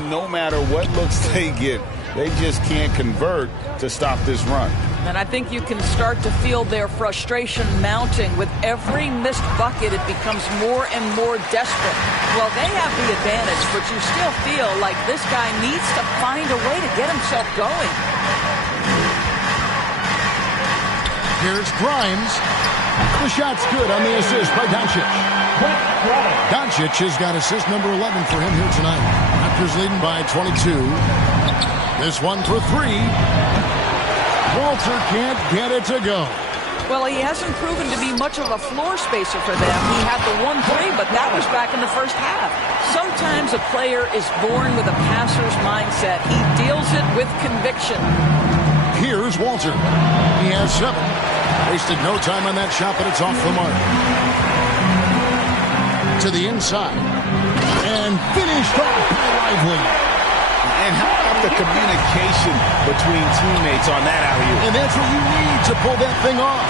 No matter what looks they get, they just can't convert to stop this run. And I think you can start to feel their frustration mounting. With every missed bucket, it becomes more and more desperate. Well, they have the advantage, but you still feel like this guy needs to find a way to get himself going. Here's Grimes. The shot's good on the assist by Doncic. Doncic has got assist number 11 for him here tonight. Raptors leading by 22. This one for 3. Walter can't get it to go. Well, he hasn't proven to be much of a floor spacer for them. He had the 1-3, but that was back in the first half. Sometimes a player is born with a passer's mindset. He deals it with conviction. Here's Walter. He has 7. Wasted no time on that shot, but it's off the mark. To the inside. And finished off by Lively. And how about the communication between teammates on that alley-oop? And that's what you need to pull that thing off.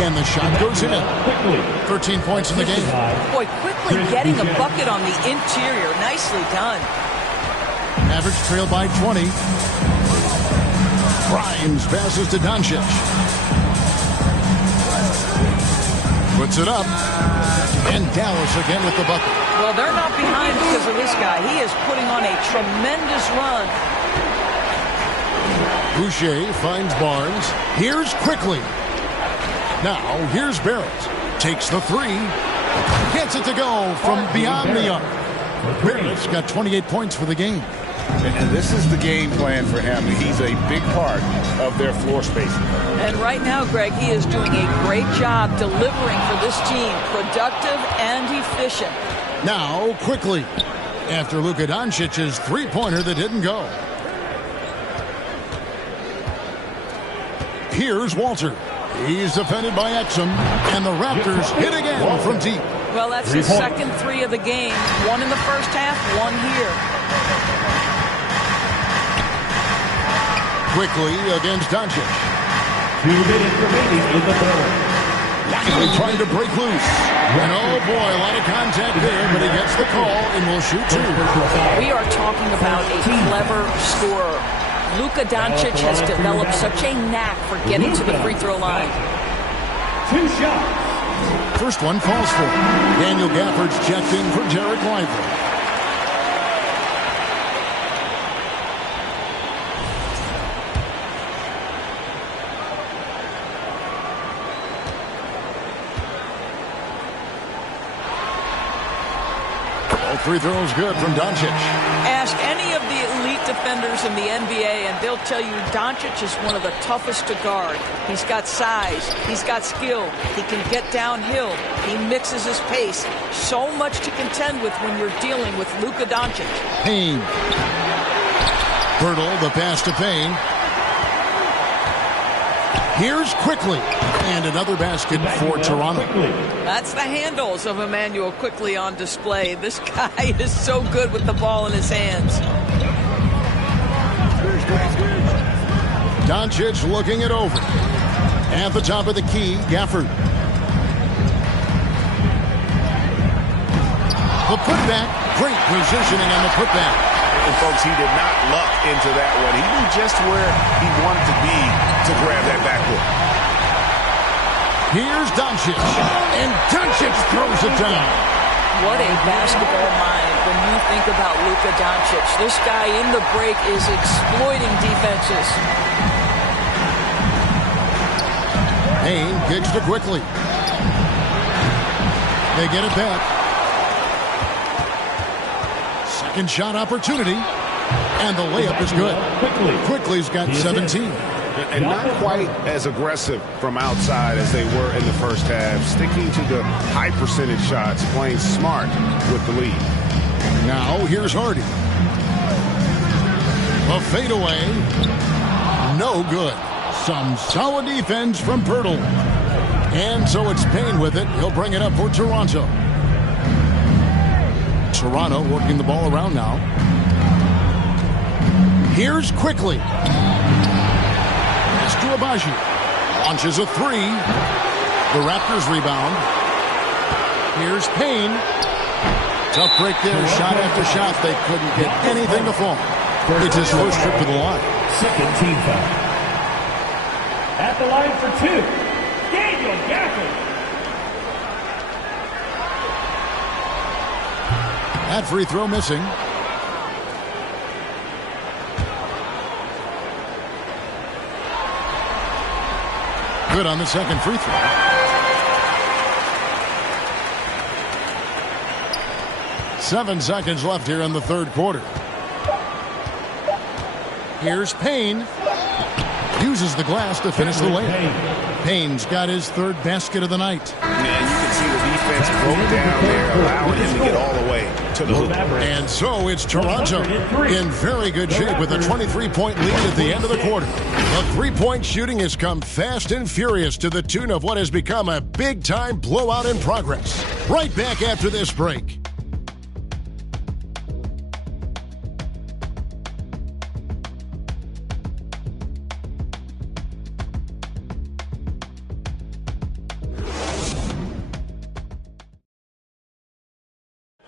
And the shot goes in. 13 points in the game. Boy, quickly getting a bucket on the interior. Nicely done. Mavericks trail by 20. Grimes passes to Doncic. Puts it up. And Dallas again with the bucket. Well, they're not behind because of this guy. He is putting on a tremendous run. Boucher finds Barnes. Here's Quickly. Now, here's Barrett. Takes the 3. Gets it to go from beyond the arc. Barrett's got 28 points for the game. And this is the game plan for him. He's a big part of their floor spacing. And right now, Greg, he is doing a great job delivering for this team. Productive and efficient. Now, Quickly. After Luka Doncic's 3-pointer that didn't go. Here's Walter. He's defended by Exum. And the Raptors hit again from deep. Well, that's his second 3 of the game. 1 in the first half, 1 here. Quickly against Doncic. 2 minutes remaining in the third. Lively trying to break loose. And oh boy, a lot of contact there, but he gets the call and will shoot 2. We are talking about a clever scorer. Luka Doncic has developed such a knack for getting to the free throw line. 2 shots. First one falls for him. Daniel Gafford's checked in for Derek Lively. Both free throws good from Doncic. Ask any of the elite defenders in the NBA, and they'll tell you Doncic is one of the toughest to guard. He's got size. He's got skill. He can get downhill. He mixes his pace. So much to contend with when you're dealing with Luka Doncic. Payne. Pirtle, the pass to Payne. Here's Quickly. And another basket for Toronto. That's the handles of Emmanuel Quickly on display. This guy is so good with the ball in his hands. Doncic looking it over. At the top of the key, Gafford. The putback. Great positioning on the putback. And folks, he did not luck into that one. He knew just where he wanted to be to grab that backboard. Here's Doncic. And Doncic throws it down. What a basketball mind when you think about Luka Doncic. This guy in the break is exploiting defenses. Payne kicks to Quickly. They get it back. Second shot opportunity. And the layup is good. Quickly's got 17. And not quite as aggressive from outside as they were in the first half. Sticking to the high percentage shots. Playing smart with the lead. Now here's Hardy. A fadeaway. No good. Some solid defense from Pirtle. And so it's Payne with it. He'll bring it up for Toronto. Toronto working the ball around now. Here's Quickly. Pass to Abaji. Launches a three. The Raptors rebound. Here's Payne. Tough break there. Shot after shot. They couldn't get anything to fall. It's his first trip to the line. Second team foul. At the line for two, Daniel Gafford. That free throw missing. Good on the second free throw. Seven seconds left here in the third quarter. Here's Payne. Uses the glass to finish the layup. Payne's got his third basket of the night. And you can see the defense broke down there, allowing him to get all the way to the hoop. And so it's Toronto in very good shape with a 23-point lead at the end of the quarter. The three-point shooting has come fast and furious to the tune of what has become a big-time blowout in progress. Right back after this break.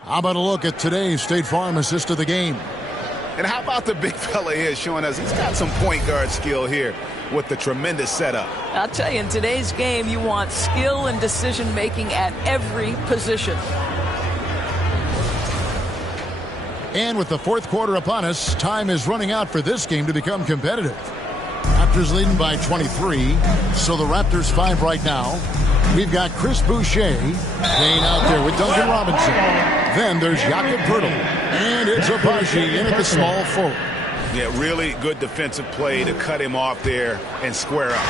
How about a look at today's State Farm assist of the game? And how about the big fella here showing us he's got some point guard skill here with the tremendous setup. I'll tell you, in today's game, you want skill and decision-making at every position. And with the fourth quarter upon us, time is running out for this game to become competitive. Raptors leading by 23, so the Raptors 5 right now. We've got Chris Boucher playing out there with Duncan Robinson. Then there's Jakob Pirtle. And it's Abaji in at the small forward. Yeah, really good defensive play to cut him off there and square up.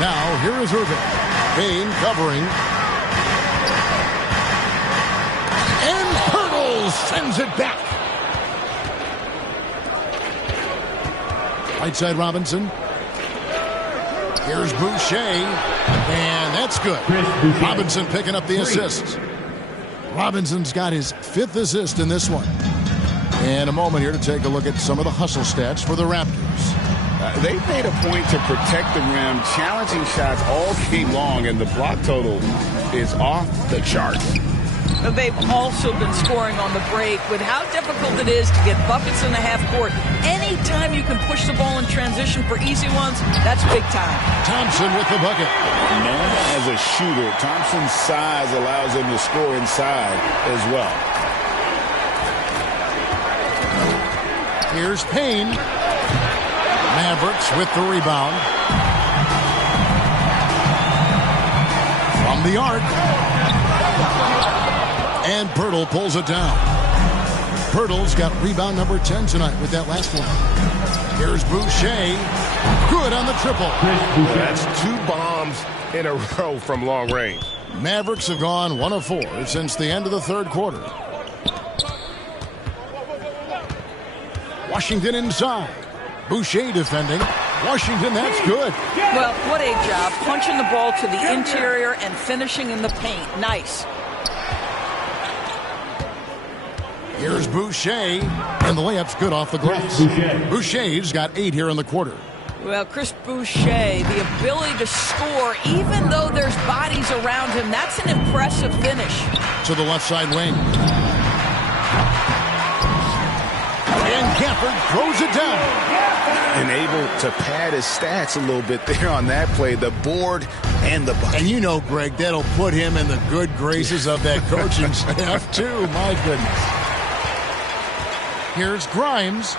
Now, here is Irving. Payne covering. And Pirtle sends it back. Right side Robinson. Here's Boucher, and that's good. Robinson picking up the assist. Robinson's got his fifth assist in this one. And a moment here to take a look at some of the hustle stats for the Raptors. They made a point to protect the rim, challenging shots all game long, and the block total is off the chart. They've also been scoring on the break with how difficult it is to get buckets in the half court. Anytime you can push the ball in transition for easy ones, that's big time. Thompson with the bucket. Known as a shooter, Thompson's size allows him to score inside as well. Here's Payne. Mavericks with the rebound. From the arc. And Pirtle pulls it down. Pirtle's got rebound number 10 tonight with that last one. Here's Boucher. Good on the triple. That's 2 bombs in a row from long range. Mavericks have gone 1 of 4 since the end of the third quarter. Washington inside. Boucher defending. Washington, that's good. Well, what a job. Punching the ball to the interior and finishing in the paint. Nice. Here's Boucher, and the layup's good off the glass. Boucher's got 8 here in the quarter. Well, Chris Boucher, the ability to score even though there's bodies around him, that's an impressive finish. To the left side wing. And Gafford throws it down. And able to pad his stats a little bit there on that play, the board and the bucket. And you know, Greg, that'll put him in the good graces of that coaching staff, too. My goodness. Here's Grimes.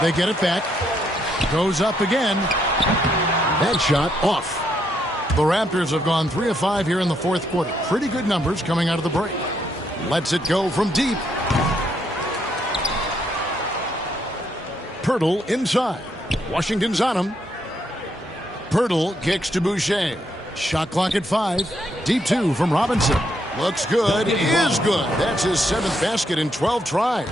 They get it back. Goes up again. That shot off. The Raptors have gone 3 of 5 here in the fourth quarter. Pretty good numbers coming out of the break. Lets it go from deep. Pirtle inside. Washington's on him. Pirtle kicks to Boucher. Shot clock at 5. Deep 2 from Robinson. Looks good. Is good. That's his 7th basket in 12 tries.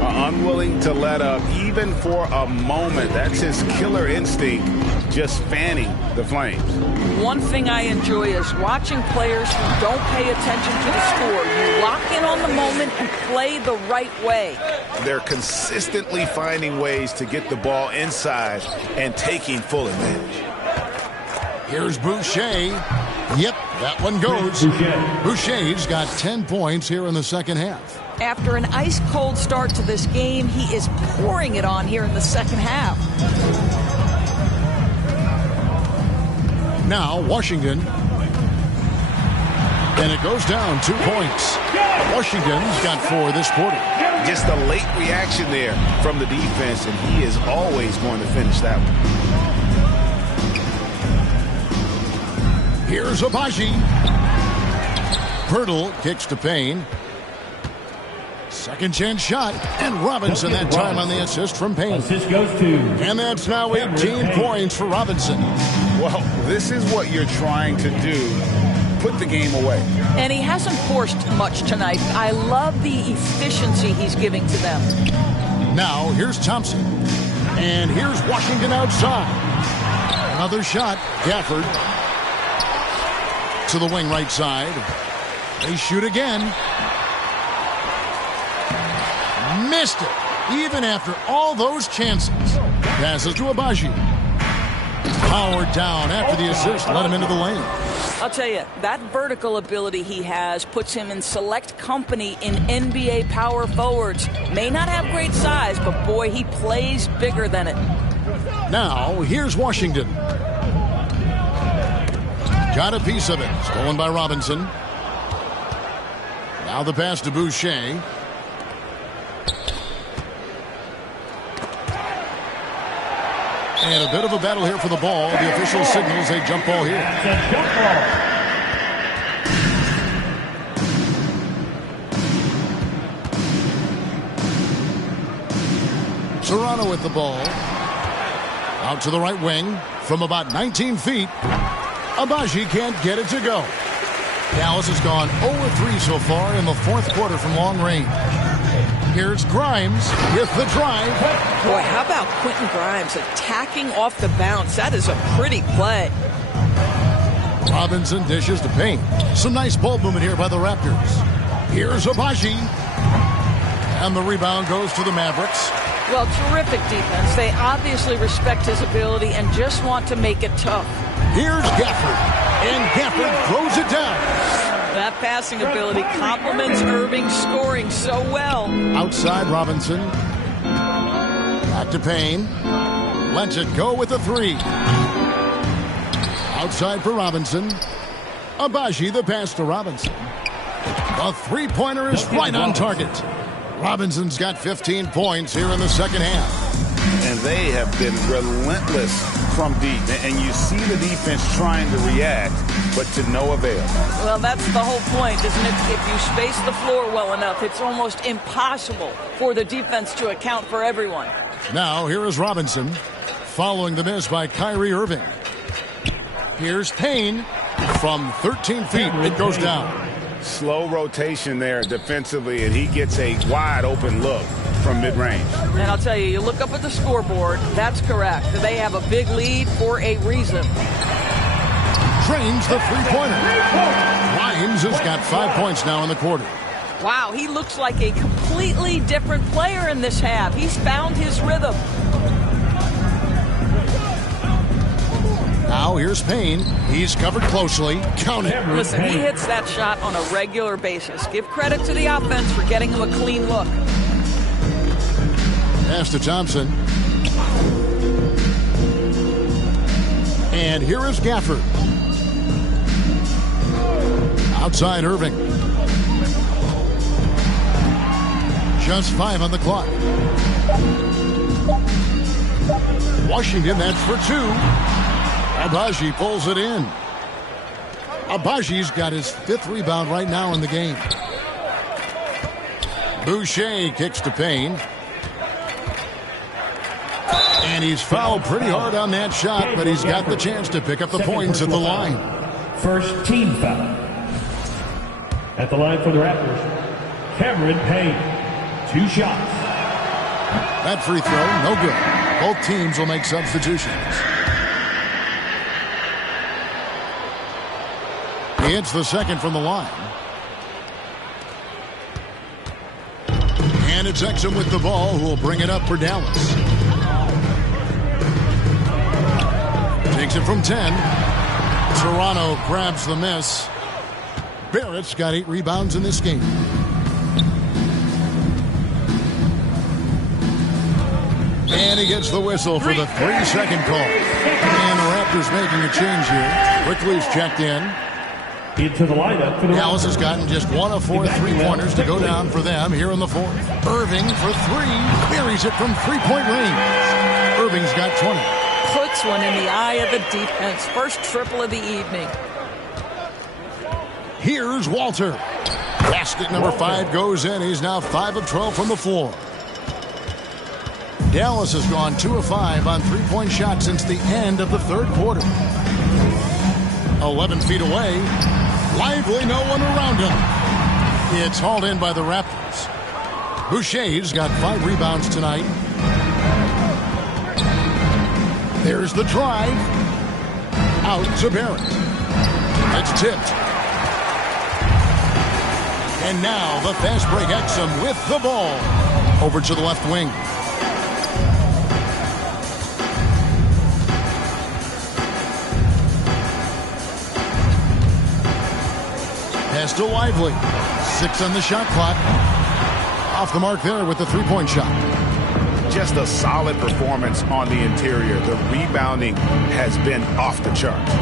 Unwilling to let up even for a moment. That's his killer instinct, just fanning the flames. One thing I enjoy is watching players who don't pay attention to the score. You lock in on the moment and play the right way. They're consistently finding ways to get the ball inside and taking full advantage. Here's Boucher. Yep, that one goes. Boucher's got 10 points here in the second half. After an ice-cold start to this game, he is pouring it on here in the second half. Now, Washington. And it goes down 2 points. Washington's got 4 this quarter. Just a late reaction there from the defense, and he is always going to finish that one. Here's Abaji. Pirtle kicks to Payne. Second chance shot, and Robinson that time on the assist from Payne. Assist goes to. And that's now 18 points for Robinson. Well, this is what you're trying to do. Put the game away. And he hasn't forced much tonight. I love the efficiency he's giving to them. Now, here's Thompson. And here's Washington outside. Another shot. Gafford. To the wing right side. They shoot again. Missed it. Even after all those chances. Passes to Abaji. Powered down after the assist. Let him into the lane. I'll tell you, that vertical ability he has puts him in select company in NBA power forwards. May not have great size, but boy, he plays bigger than it. Now, here's Washington. Got a piece of it. Stolen by Robinson. Now the pass to Boucher. And a bit of a battle here for the ball. The official signals a jump ball here. Serrano with the ball. Out to the right wing. From about 19 feet. Abaji can't get it to go. Dallas has gone 0-3 so far in the fourth quarter from long range. Here's Grimes with the drive. Boy, how about Quentin Grimes attacking off the bounce? That is a pretty play. Robinson dishes to Payne. Some nice ball movement here by the Raptors. Here's Abaji. And the rebound goes to the Mavericks. Well, terrific defense. They obviously respect his ability and just want to make it tough. Here's Gafford. And Gafford throws it down. That passing ability complements Irving's scoring so well. Outside Robinson. Back to Payne. Lets it go with the 3. Outside for Robinson. Abaji the pass to Robinson. The three-pointer is right on target. Robinson's got 15 points here in the second half. And and they have been relentless from deep. And you see the defense trying to react, but to no avail. Well, that's the whole point, isn't it? If you space the floor well enough, it's almost impossible for the defense to account for everyone. Now, here is Robinson following the miss by Kyrie Irving. Here's Payne from 13 feet. It goes down. Slow rotation there defensively, and he gets a wide open look from mid-range. And I'll tell you, you look up at the scoreboard, that's correct. They have a big lead for a reason. Drains the three-pointer. Grimes has got 5 points now in the quarter. Wow, he looks like a completely different player in this half. He's found his rhythm. Now here's Payne. He's covered closely. Count it. Listen, he hits that shot on a regular basis. Give credit to the offense for getting him a clean look. Pass to Thompson. And here is Gafford. Outside Irving. Just 5 on the clock. Washington, that's for 2. Abaji pulls it in. Abaji's got his 5th rebound right now in the game. Boucher kicks to Payne. And he's fouled pretty hard on that shot, but he's got the chance to pick up the points at the line. First team foul. At the line for the Raptors, Cameron Payne. 2 shots. That free throw, no good. Both teams will make substitutions. He hits the second from the line. And it's Exum with the ball, who will bring it up for Dallas. Takes it from 10. Toronto grabs the miss. Barrett's got 8 rebounds in this game. And he gets the whistle for the 3-second call. And the Raptors making a change here. Quickly's checked in. Into the lineup for the Dallas has gotten just 1 of 4 3-pointers to go down for them here in the 4th. Irving for 3. Buries it from 3-point range. Irving's got 20. Puts one in the eye of the defense. First triple of the evening. Here's Walter. Basket number 5 goes in. He's now 5 of 12 from the floor. Dallas has gone 2 of 5 on 3-point shots since the end of the 3rd quarter. 11 feet away. Lively, no one around him. It's hauled in by the Raptors. Boucher's got 5 rebounds tonight. There's the drive. Out to Barrett. It's tipped. And now the fast break Exum with the ball. Over to the left wing. Pass to Lively. 6 on the shot clock. Off the mark there with the 3-point shot. Just a solid performance on the interior. The rebounding has been off the charts.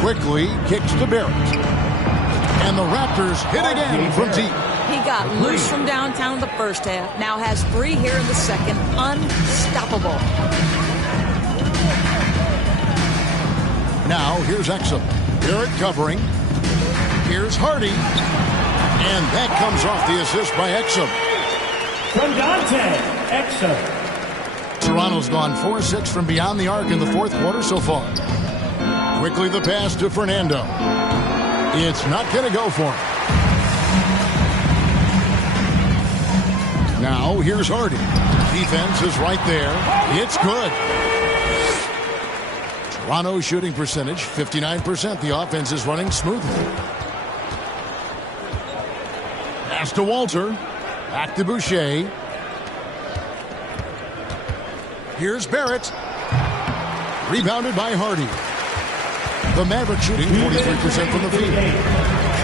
Quickly kicks to Barrett. And the Raptors hit again from deep. He got loose from downtown in the first half. Now has 3 here in the second. Unstoppable. Now here's Exum. Barrett covering. Here's Hardy. And that comes off the assist by Exum. From Dante, Exum. Toronto's gone 4-6 from beyond the arc in the 4th quarter so far. Quickly the pass to Fernando. It's not going to go for him. Now here's Hardy. Defense is right there. It's good. Toronto shooting percentage 59%. The offense is running smoothly. Pass to Walter. Back to Boucher. Here's Barrett. Rebounded by Hardy. The Maverick shooting 43% from the field.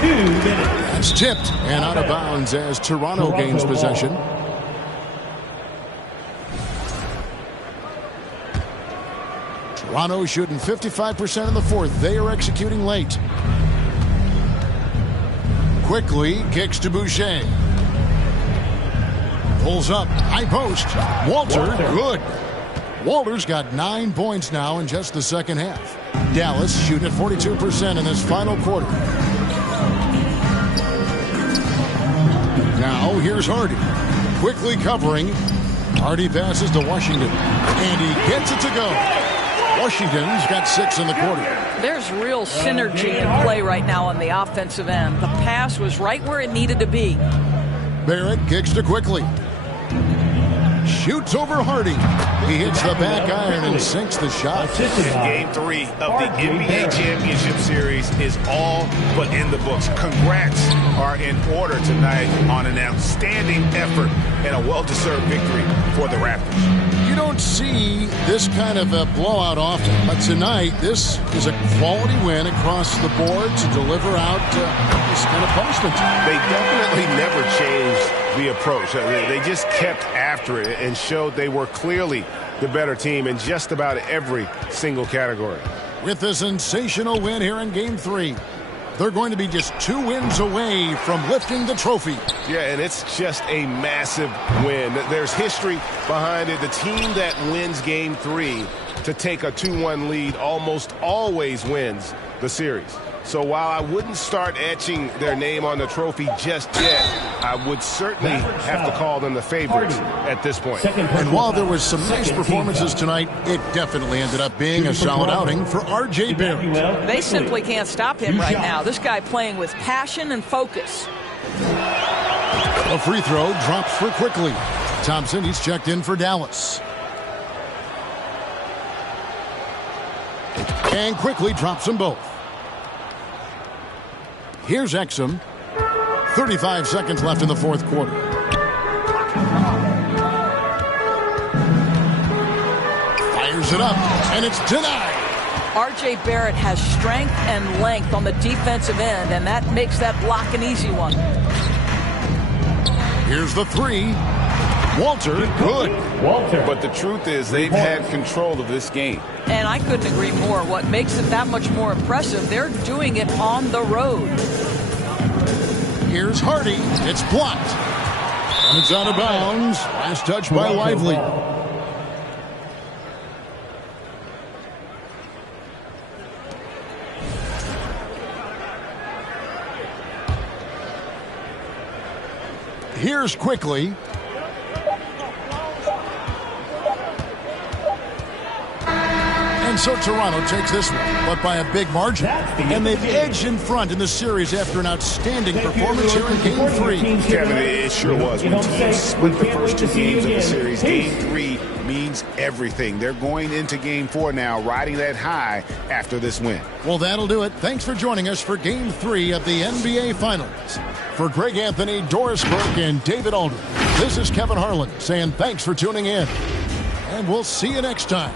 2 minutes. That's tipped and out of bounds as Toronto gains possession. Toronto shooting 55% in the 4th. They are executing late. Quickly kicks to Boucher. Pulls up, high post. Walter, good. Walter's got 9 points now in just the second half. Dallas shooting at 42% in this final quarter. Now here's Hardy. Quickly covering. Hardy passes to Washington. And he gets it to go. Washington's got 6 in the quarter. There's real synergy in play right now on the offensive end. The pass was right where it needed to be. Barrett kicks to Quickly. Shoots over Hardy. He hits the back iron and sinks the shot. Game 3 of the NBA Championship Series is all but in the books. Congrats are in order tonight on an outstanding effort and a well-deserved victory for the Raptors. You don't see this kind of a blowout often, but tonight this is a quality win across the board to deliver out this kind of punishment. They definitely never changed the approach. They just kept after it and showed they were clearly the better team in just about every single category. With a sensational win here in Game 3, they're going to be just 2 wins away from lifting the trophy. Yeah, and it's just a massive win. There's history behind it. The team that wins Game 3 to take a 2-1 lead almost always wins the series. So while I wouldn't start etching their name on the trophy just yet, I would certainly have to call them the favorites at this point. And while there was some nice performances tonight, it definitely ended up being a solid outing for R.J. Barrett. They simply can't stop him right now. This guy playing with passion and focus. A free throw drops for Quickly. Thompson, he's checked in for Dallas. And Quickly drops them both. Here's Exum. 35 seconds left in the fourth quarter. Fires it up, and it's denied. R.J. Barrett has strength and length on the defensive end, and that makes that block an easy one. Here's the three. Walter, good. But the truth is they've had control of this game. And I couldn't agree more. What makes it that much more impressive, they're doing it on the road. Here's Hardy. It's blocked. And it's out of bounds. Last touch by Lively. Here's Quickly. And so Toronto takes this one, but by a big margin. And they've edged in front in the series after an outstanding performance here in Game 3. Kevin, it sure was. When teams split the first 2 games of the series, Game 3 means everything. They're going into Game 4 now, riding that high after this win. Well, that'll do it. Thanks for joining us for Game 3 of the NBA Finals. For Greg Anthony, Doris Burke, and David Aldridge, this is Kevin Harlan saying thanks for tuning in. And we'll see you next time.